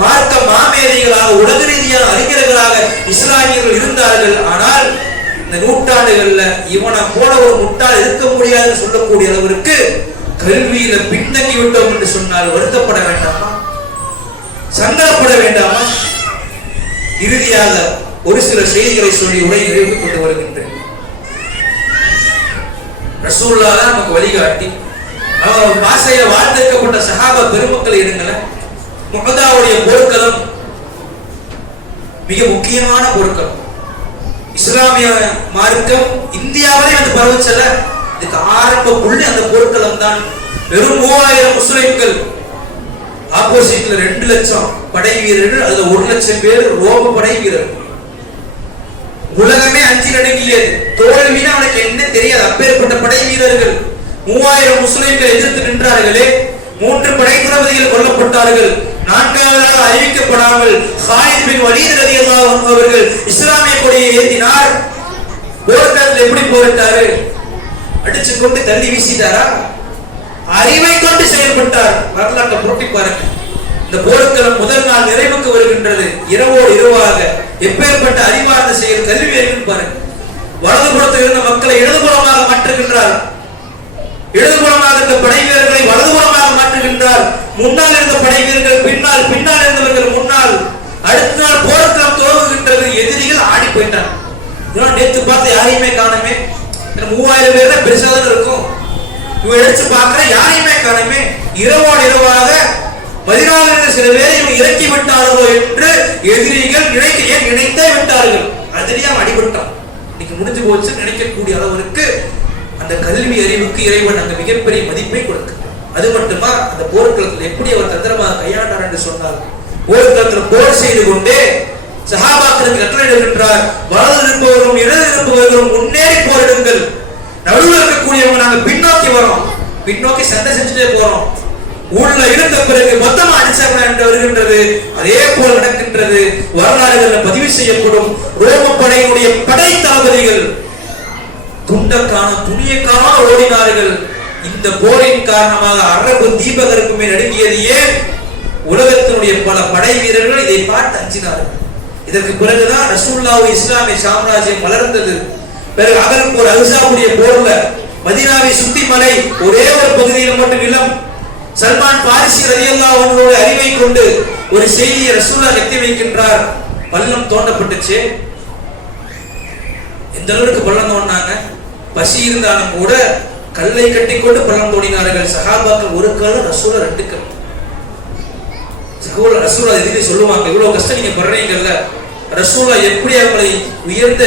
மார்க்க மாமேதைகளாக, உலக ரீதியான அறிஞர்களாக இஸ்லாமியர்கள் இருந்தார்கள். ஆனால் இந்த நூற்றாண்டுகள்ல இவனை போல ஒரு முட்டாள் இருக்க முடியாதுன்னு சொல்லக்கூடிய அளவிற்கு கல்வியில பின்தங்கி விட்டோம் என்று சொன்னால் வருத்தப்பட வேண்டாமா? சங்கடப்பட வேண்டாமா? இறுதியாக ஒரு சில செய்திகளை சொல்லி உரை நிறைவு கொண்டு வருகின்றேன். ரசூலுல்லாஹ் நமக்கு வழிகாட்டி அவர் பாசையில வாழ்ந்திருக்கப்பட்ட சஹாபா பெருமக்கள் எடுங்களேன். முஹதாவுடைய போர்க்களம் மிக முக்கியமான போர்க்களம். இஸ்லாமிய மார்க்கம் இந்தியாவிலே வந்து பரவச்சல, இதுக்கு ஆரம்ப புள்ளி அந்த போர்க்களம் தான். வெறும் 3000 முஸ்லிம்கள், ஆப்போசிட்ல 2 லட்சம் படை வீரர்கள், அதுல 1 லட்சம் பேர் ரோம படை வீரர்கள். உலகமே அஞ்சி நடுங்கியது. தோல்வினா அவனுக்கு என்ன தெரியாது. அப்பேற்பட்ட படை வீரர்கள் 3000 முஸ்லிம்கள் எதிர்த்து நின்றார்களே. 3 படை தளபதிகள் கொல்லப்பட்டார்கள். 4வதாக அறிவிக்கப்படாமல் ஹாலித் பின் வலீத் ரலியல்லாஹு அன்ஹு அவர்கள் இஸ்லாமிய கொடியை ஏற்றினார். போர்க்களத்தில் எப்படி போரிட்டாரு? அடிச்சு கொண்டு தள்ளி வீசிட்டாரா? அறிவை கொண்டு செயல்பட்டார். வரலாற்றை புரட்டி பாருங்க. இந்த போர்க்களம் முதல் நாள் நிறைவுக்கு வருகின்றது. இரவோடு இரவாக எப்பேற்பட்ட அறிவார்ந்த செயல், கல்வி அறிவு பாருங்க. வலதுபுறத்தில் இருந்த மக்களை இடதுபுறமாக மாற்றுகின்றார். இடதுபுறமாக இருந்த படை வீரர்களை வலதுபுறமாக மாற்றுகின்றார். முன்னால் இருந்த படை வீரர்கள் பின்னால், பின்னால் இருந்தவர்கள் முன்னால். அடுத்த நாள் போர்க்களம் துவங்குகின்றது. எதிரிகள் ஆடி போயிட்டார். நேற்று பார்த்து யாரையுமே காணுமே. 3000 பேர் தான் பெருசாக இருக்கும். இவன் எடுத்து பார்க்கிற யாரையுமே காணுமே. இரவோடு இரவாக 14 சில பேரை இவன் இறக்கி விட்டார்களோ என்று எதிரிகள் நினைத்தே விட்டார்கள். அதிலேயே அடிபட்டான். இன்னைக்கு முடிஞ்சு போச்சு நினைக்கக்கூடிய அளவிற்கு அந்த கல்வி அறிவுக்கு இறைவன் அங்க மிகப்பெரிய மதிப்பை கொடுக்கிறார். அது மட்டுமா, அந்த போர்க்களத்தில் எப்படி அவர் தந்திரமாக கையாண்டார் என்று சொன்னார். போர்க்களத்தில் போர் செய்து கொண்டே சஹாபாக்களுக்கு கட்டளையிடுகின்றார். வலது இருப்பவர்களும் இடது இருப்பவர்களும் முன்னேறி போரிடுங்கள். நடுவில் இருக்கக்கூடியவங்க நாங்க பின்னோக்கி வரோம், பின்னோக்கி சண்டை செஞ்சுட்டே போறோம். உள்ள இருந்த பிறகு மொத்தமா அடிச்சாங்க என்று வருகின்றது. அதே போல் நடக்கின்றது. வரலாறுகள் பதிவு செய்யப்படும். ரோம படையினுடைய படை தளபதிகள் துண்டக்கான துணியக்கான ஓடினார்கள். இந்த போரின் காரணமாக அரபு தீபகற்பமே நடுங்கியது. ஏன்? உலகத்தினுடைய பல படை வீரர்கள் இதை பார்த்து அஞ்சினார்கள். இதற்கு பிறகுதான் ரசூலுல்லாஹ் இஸ்லாமிய சாம்ராஜ்யம் வளர்ந்தது. பிறகு அகல் போர், அஹ்ஸாபுடைய போர்ல மதீனாவை சுத்தி மலை, ஒரே ஒரு பகுதியில் மட்டும் நிலம். சல்மான் பாரிசி ரலியல்லாஹு அன்ஹுவோட அறிவை கொண்டு ஒரு செய்தியை ரசூலுல்லாஹ் எத்தி வைக்கின்றார். பள்ளம் தோண்டப்பட்டுச்சு. எந்த அளவுக்கு பள்ளம் தோண்டினாங்க? பசி இருந்தாலும் கூட கல்லை கட்டி கொண்டு பள்ளம் தோண்டினார்கள். சஹாபாக்கள் ஒரு கல், ரசூலுல்லாஹ் 2 கல். ரசூலா எதிரே சொல்லுவாங்க, இவ்வளவு கஷ்டம் நீங்க படுறீங்கல்ல, ரசூலா எப்படி அவங்களை உயர்ந்த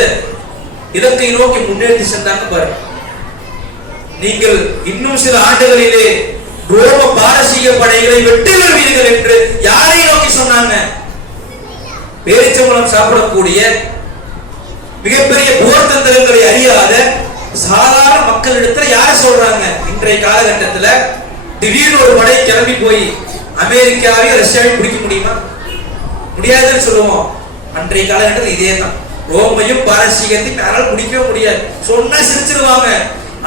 இலக்கை நோக்கி முன்னேற்றி சென்றாங்க பாருங்க. நீங்கள் இன்னும் சில ஆண்டுகளிலே ரோம பாரசீக படைகளை வெற்றி பெறுவீர்கள் என்று யாரை நோக்கி சொன்னாங்க? பேரிச்சம்பழம் சாப்பிடக்கூடிய மிகப்பெரிய போர் தந்திரங்களை அறியாத சாதாரண மக்களிடத்துல யார சொல்றாங்க? இன்றைய காலகட்டத்தில் திடீர்னு ஒரு படை கிளம்பி போய் அமெரிக்காவை ரஷ்யாவை பிடிக்க முடியுமா? முடியாதுன்னு சொல்லுவோம். அன்றைய காலகட்டத்தில் இதே தான். ரோமையும் பாரசீகத்தையும் யாராலும் பிடிக்கவே முடியாது, சொன்னா சிரிச்சிருவாங்க.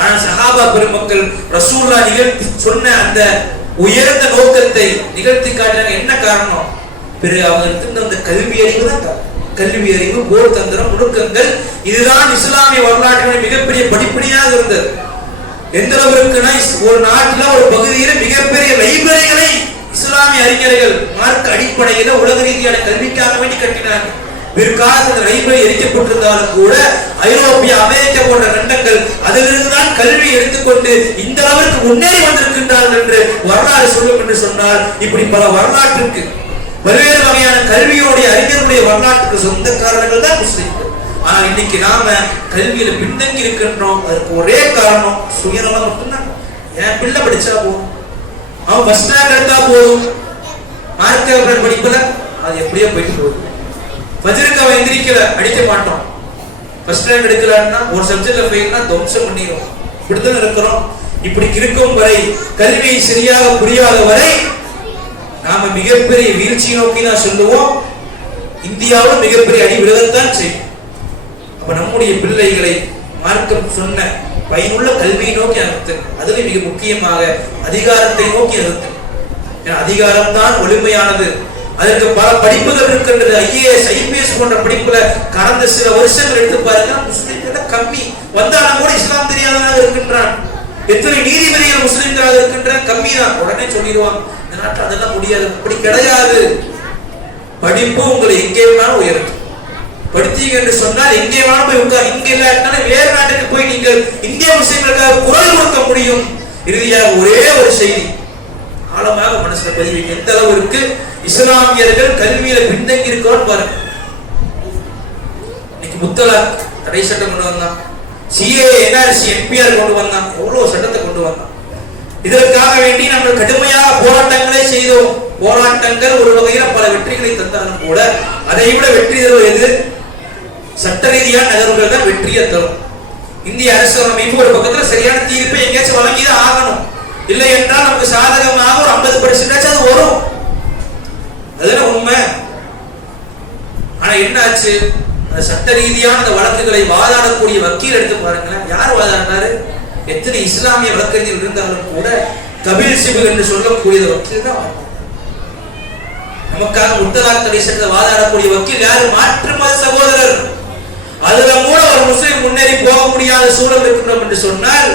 ஆனா சஹாபா பெருமக்கள் ரசூலுல்லாஹ் நிகழ்த்தி சொன்ன அந்த உயர்ந்த நோக்கத்தை நிகழ்த்தி காட்டுறாங்க. என்ன காரணம்? பிறகு அவங்க அந்த கல்வி அறிவு தான். கல்வி அறிவு, போர் தந்திரம், நுணுக்கங்கள், இதுதான் இஸ்லாமிய வரலாற்றின் மிகப்பெரிய படிப்படியாக இருந்தது. எந்த அளவிற்குனா, ஒரு நாட்டில் ஒரு பகுதியில மிகப்பெரிய லைப்ரரிகளை இஸ்லாமிய அறிஞர்கள் மார்க்க அடிப்படையில உலக ரீதியான கல்விக்காக வேண்டி கட்டினார்கள். பிற்காலத்தில் லைப்ரரி எரிக்கப்பட்டிருந்தாலும் கூட ஐரோப்பிய, அமெரிக்கா போன்ற கண்டங்கள் அதிலிருந்து தான் கல்வி எடுத்துக்கொண்டு இந்த அளவிற்கு முன்னேறி வந்திருக்கின்றார்கள் என்று வரலாறு சொல்லும். என்று சொன்னால் இப்படி பல வரலாற்றுக்கு பல்வேறு வகையான கல்வியோடைய அறிஞர்களுடைய வரலாற்றுக்கு சொந்த காரணங்கள் தான் முஸ்லிம்கள். ஆனால் இன்னைக்கு நாம கல்வியில பின்தங்கி இருக்கின்றோம். அதுக்கு ஒரே காரணம் சுயநலம் மட்டும்தான். என் பிள்ளை படிச்சா போதும், அவன் ஃபர்ஸ்ட் ரேங்க் எடுத்தா போதும், மார்க்க படிப்புல அது எப்படியோ போயிட்டு போகுது. ஃபஜ்ருக்கு அவன் எந்திரிக்கல, அடிக்க மாட்டோம். ஃபர்ஸ்ட் ரேங்க் எடுக்கலன்னா ஒரு சப்ஜெக்ட்ல ஃபெயில்னா துவம்சம் பண்ணிடுவோம். இப்படித்தான் இருக்கிறோம். இப்படி இருக்கும் வரை, கல்வி சரியாக புரியாத வரை நாம மிகப்பெரிய வீழ்ச்சி நோக்கி தான் சொல்லுவோம். இந்தியாவும் மிகப்பெரிய அடி விழுகத்தான் செய்யும். அப்ப நம்முடைய பிள்ளைகளை மார்க்கம் சொன்ன பயனுள்ள கல்வியை நோக்கி அனுப்புங்க. அதுல மிக முக்கியமாக அதிகாரத்தை நோக்கி அனுப்புங்க. அதிகாரம் தான் ஒளிமையானது. அதற்கு பல படிப்புகள் இருக்கின்றது. ஐஏஎஸ், ஐபிஎஸ் போன்ற படிப்புல கடந்த சில வருஷங்கள் எடுத்து பாருங்க, முஸ்லிம்கள் கம்மி. வந்தாலும் கூட இஸ்லாம் தெரியாதவனாக இருக்கின்றான். எத்தனை நீதிபதிகள் முஸ்லிம்களாக இருக்கின்றான்? கம்மி தான். உடனே சொல்லிடுவாங்க, இந்த நாட்டில் அதெல்லாம் முடியாது. அப்படி கிடையாது. படிப்பு உங்களை எங்கே வேணாலும் உயர்த்தும். படித்தீங்க என்று சொன்னால் எங்கே வேணாலும் போய் உட்கார். இங்க இல்லாட்டினாலும் வேறு நாட்டுக்கு போய் நீங்கள் இந்திய முஸ்லிம்களுக்காக குரல் கொடுக்க முடியும். இறுதியாக ஒரே ஒரு செய்தி ஆழமாக மனசுல பதிவு, எந்த அளவிற்கு இஸ்லாமியர்கள் கல்வியில பின்தங்கி இருக்கிறோம் பாருங்க. இன்னைக்கு முத்தலாக் தடை சட்டம் கொண்டு வந்தான், சிஏ, என்ஆர்சி, என்பிஆர் கொண்டு வந்தான், எவ்வளவு சட்டத்தை கொண்டு வந்தான். இதற்காக வேண்டி நம்ம கடுமையாக போராட்டங்களை செய்தோம். போராட்டங்கள் ஒரு வகையில பல வெற்றிகளை தந்தாலும் கூட அதை விட வெற்றி தருவது சட்ட ரீதியான நகர்வுகள் தான் வெற்றியை தரும். இந்திய அரசியலமைப்பு ஒரு பக்கத்துல சரியான தீர்ப்பை எங்கேயாச்சும் வழங்கிதான் ஆகணும். இல்லை என்றால் நமக்கு சாதகமாக ஒரு 50% அது வரும். அதுதான் உண்மை. ஆனா என்ன ஆச்சு? அந்த சட்ட ரீதியான அந்த வழக்குகளை வாதாடக்கூடிய வக்கீல் எடுத்து பாருங்களேன். யார் வாதாடினாரு? எத்தனை இஸ்லாமிய வழக்கறிஞர்கள் இருந்தாலும் கூட கபில் சிபில் என்று சொல்லக்கூடிய வக்கீல் தான். நமக்காக முத்தலாக் தடை சட்டத்தை வாதாடக்கூடிய வக்கீல் யாரு? மாற்று மத சகோதரர். அதுல கூட ஒரு முஸ்லிம் முன்னேறி போக முடியாத சூழல் இருக்கின்றோம் என்று சொன்னால்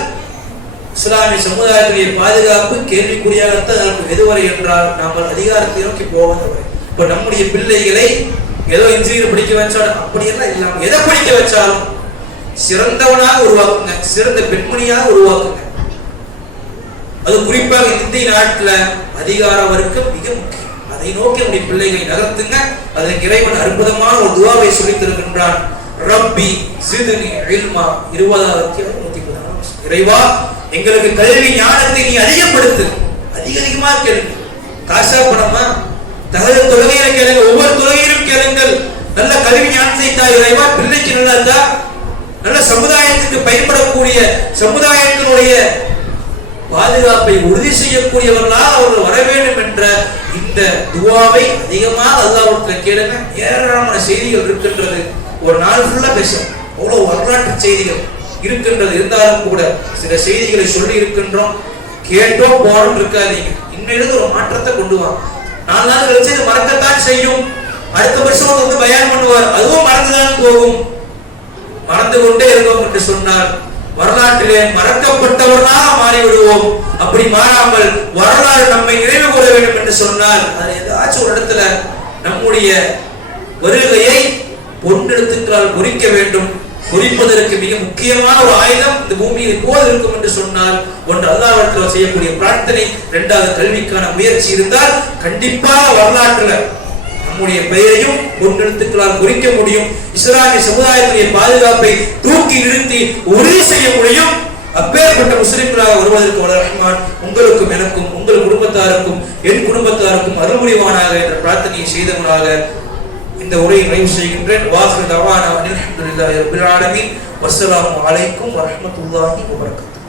இஸ்லாமிய சமுதாயத்துடைய பாதுகாப்பு கேள்விக்குறியாகத்தான் எதுவரை என்றால் நாங்கள் அதிகாரத்தை நோக்கி போவதில்லை. இப்ப நம்முடைய பிள்ளைகளை ஏதோ இன்ஜினியர் படிக்க வச்சாலும் அப்படியெல்லாம் இல்லாம எதை படிக்க வச்சாலும் சிறந்தவனாக உருவாக்குங்க, சிறந்த பெண்மணியாக உருவாக்குங்க. அது குறிப்பாக இந்திய நாட்டில் அதிகார வர்க்கம் மிக முக்கியம். அதை நோக்கி நம்முடைய பிள்ளைகளை நகர்த்துங்க. அதற்கு இறைவன் அற்புதமான ஒரு துஆவை சொல்லித் தருகின்றான். ரப்பி ஸித்னி இல்மா 20,114. இறைவா, எங்களுக்கு கல்வி ஞானத்தை நீ அதிகப்படுத்து. அதிகமா கேளுங்க. காசா பணமா? தகவ தொழுகையில கேளுங்க. ஒவ்வொரு தொழுகையிலும் கேளுங்கள். நல்ல கல்வி ஞானத்தை தா இறைவா. பிள்ளைக்கு நல்லதா, நல்ல சமுதாயத்துக்கு பயன்படக்கூடிய, சமுதாயத்தினுடைய பாதுகாப்பை உறுதி செய்யக்கூடியவர்களாக அவர்கள் வர வேண்டும் என்ற இந்த துஆவை அதிகமாக அல்லாஹ்விடத்தில் கேளுங்க. ஏராளமான செய்திகள் இருக்கின்றது. ஒரு நாள் ஃபுல்லா பேசும், அவ்வளவு வரலாற்று செய்திகள் இருக்கின்றது. இருந்தாலும் கூட சில செய்திகளை சொல்லி இருக்கின்றோம். கேட்டோம் போறோம் இருக்காதீங்க. இன்னையிலிருந்து ஒரு மாற்றத்தை கொண்டு வாங்க. 4 நாள் கழிச்சு இது மறக்கத்தான் செய்யும். அடுத்த வருஷம் வந்து பயான் பண்ணுவார், அதுவும் மறந்துதான் போகும். மறந்து கொண்டே இருக்கோம் என்று சொன்னால் வரலாற்றிலே மறக்கப்பட்டவர்களாக மாறிவிடுவோம். அப்படி மாறாமல் வரலாறு நம்மை நினைவு கூற வேண்டும் என்று சொன்னால் அது ஏதாச்சும் ஒரு இடத்துல நம்முடைய வருகையை பொன்னெழுத்துக்களால் குறிக்க வேண்டும். குறிப்பதற்கு மிக முக்கியமான ஒரு ஆயுதம் இந்த பூமியில் எப்போது இருக்கும் என்று சொன்னால் ஒன்று அல்லாஹ்விடத்தில் செய்யக்கூடிய பிரார்த்தனை, இரண்டாவது கல்விக்கான முயற்சி இருந்தால் கண்டிப்பாக வரலாற்றுல நம்முடைய பெயரையும் பொன்னெழுத்துக்களால் குறிக்க முடியும். இஸ்லாமிய சமுதாயத்துடைய பாதுகாப்பை தூக்கி நிறுத்தி உறுதி செய்ய முடியும். அப்பேற்பட்ட முஸ்லிம்களாக வருவதற்கு வல்ல ரஹ்மான் உங்களுக்கும் எனக்கும் உங்கள் குடும்பத்தாருக்கும் என் குடும்பத்தாருக்கும் அருள் புரிவானாக என்ற பிரார்த்தனையை செய்தவனாக இந்த உரையை நிறைவு செய்கின்றேன். வாஹிரு தவானா அல்ஹம்துலில்லாஹி ரப்பில் ஆலமீன். வஸ்ஸலாமு அலைக்கும் வரஹ்மத்துல்லாஹி வபரகாத்துஹு.